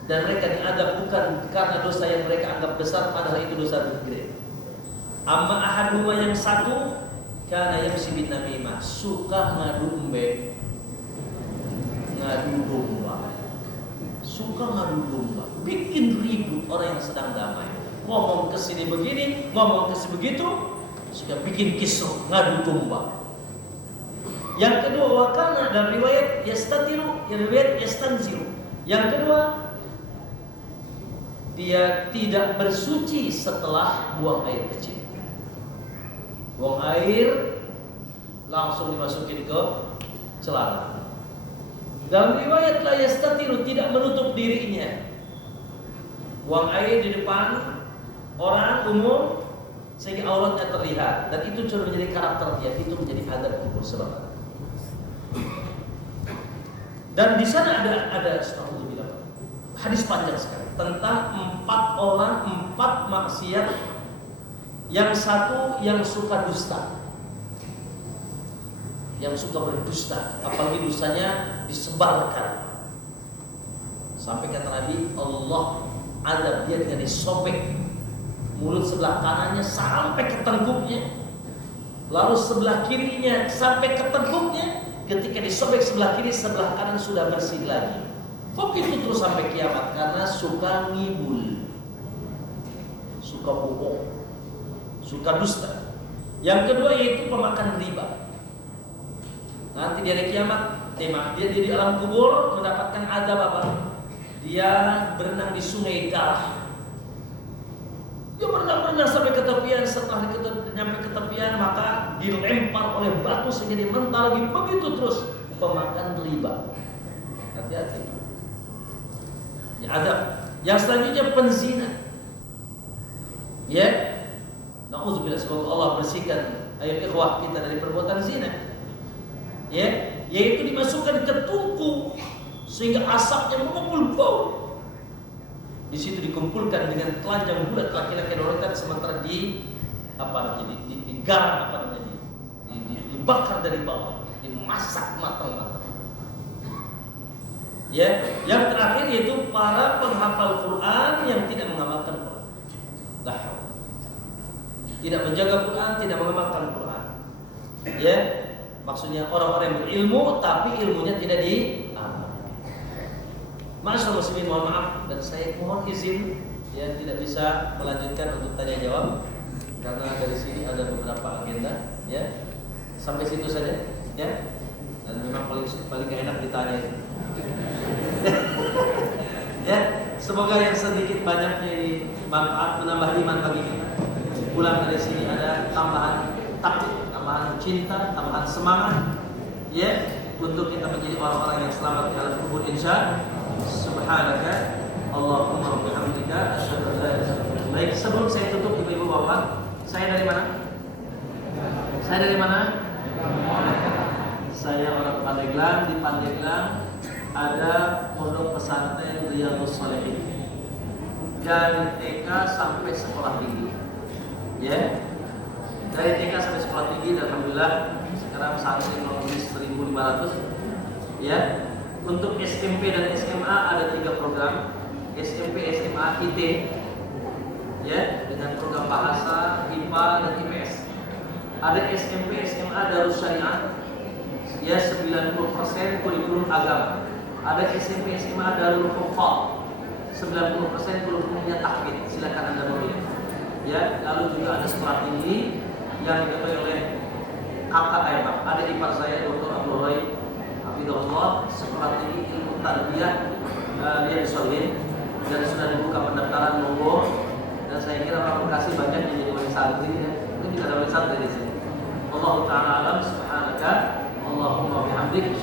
Dan mereka diadab bukan karena dosa yang mereka anggap besar, padahal itu dosa gede. Amma ahaduhuma, yang satu, kana yamshi bin namimah, suka ngadu umbe, ngadu domba, suka ngadu domba, bikin ribut orang yang sedang damai, ngomong ke sini begini, ngomong ke sini begitu, suka bikin kisruh, ngadu domba. Yang kedua, wakana, dalam riwayat yastatiru, riwayat yastanziru. Yang kedua, dia tidak bersuci setelah buang air kecil. Buang air langsung dimasukin ke celana. Dalam riwayat la yastatiru, tidak menutup dirinya. Buang air di depan orang umum sehingga auratnya terlihat, dan itu sudah menjadi karakter dia, itu menjadi adab kubur sebab. Dan di sana ada hadis panjang sekali tentang 4 orang, 4 maksiat. Yang satu yang suka dusta, yang suka berdusta, apalagi dustanya disebarkan. Sampai kata Nabi, Allah adab dia dengan disobek mulut sebelah kanannya sampai ke tengkuknya, lalu sebelah kirinya sampai ke tengkuknya. Ketika disobek sebelah kiri, sebelah kanan sudah bersih lagi. Begitu terus sampai kiamat, karena suka ngibul, suka bohong, suka dusta. Yang kedua yaitu pemakan riba. Nanti di hari kiamat, dia di alam kubur mendapatkan adab apa? Dia berenang di sungai darah. Dia berenang sampai ke tepian. Setelah nyampe ke tepian, maka dilempar oleh batu sehingga dia mental lagi. Begitu terus pemakan riba. Hati-hati. Ya, ada. Yang selanjutnya penzina. Ya. Nauzubillah, semoga Allah bersihkan ayo ikhwah kita dari perbuatan zina. Ya, yaitu dimasukkan ke tungku sehingga asapnya mengepul bau. Di situ dikumpulkan dengan telanjang bulat laki-laki dan wanita, sementara digarang dibakar dari bawah, dimasak matang-matang. Ya, yang terakhir yaitu para penghafal Quran yang tidak mengamalkan Quran. Tidak menjaga Quran, tidak mengamalkan Quran. Ya, maksudnya orang-orang yang berilmu tapi ilmunya tidak diamalkan. Masyaallah muslimin, mohon maaf dan saya mohon izin ya tidak bisa melanjutkan untuk tanya jawab karena dari sini ada beberapa agenda ya. Sampai situ saja ya. Dan memang paling enak ditanya itu. Ya, semoga yang sedikit banyaknya ini manfaat menambah iman bagi kita. Pulang dari sini ada tambahan takut, tambahan cinta, tambahan semangat ya untuk kita menjadi orang-orang yang selamat di alam kubur insya. Subhanaka Allahumma wa bihamdika asyhadu an la ilaha illa anta. Baik, sebelum saya tutup ibu-ibu bapak, saya dari mana? Saya dari mana? Saya orang Pandeglang. Di Pandeglang ada pondok pesantren Riyadhus Shalihin dari TK sampai sekolah tinggi. Ya, dari TK sampai sekolah tinggi, dan alhamdulillah sekarang santri lebih 1.500. Ya, untuk SMP dan SMA ada 3 program. SMP, SMA, IT. Ya, dengan program bahasa, IPA dan IPS. Ada SMP, SMA Darus Syariah. Ya, 90% kurikulum agama. Ada SMP, SMA Darul Hufal. 90% kurikulumnya tahfidz. Silakan Anda memilih. Ya, lalu juga ada sekolah tinggi yang diketuai oleh kakak ada ipar saya Dr. Abdul Rai Hafizahullah, sekolah tinggi ilmu tarbiyah Riyadhus Shalihin, dan sudah dibuka pendaftaran monggo. Dan saya kira orang Bekasi banyak yang jadi wali santri ya. Mungkin tidak ada wali santri di sini. Allah Ta'ala alam. Subhanaka Allahumma bihamdik.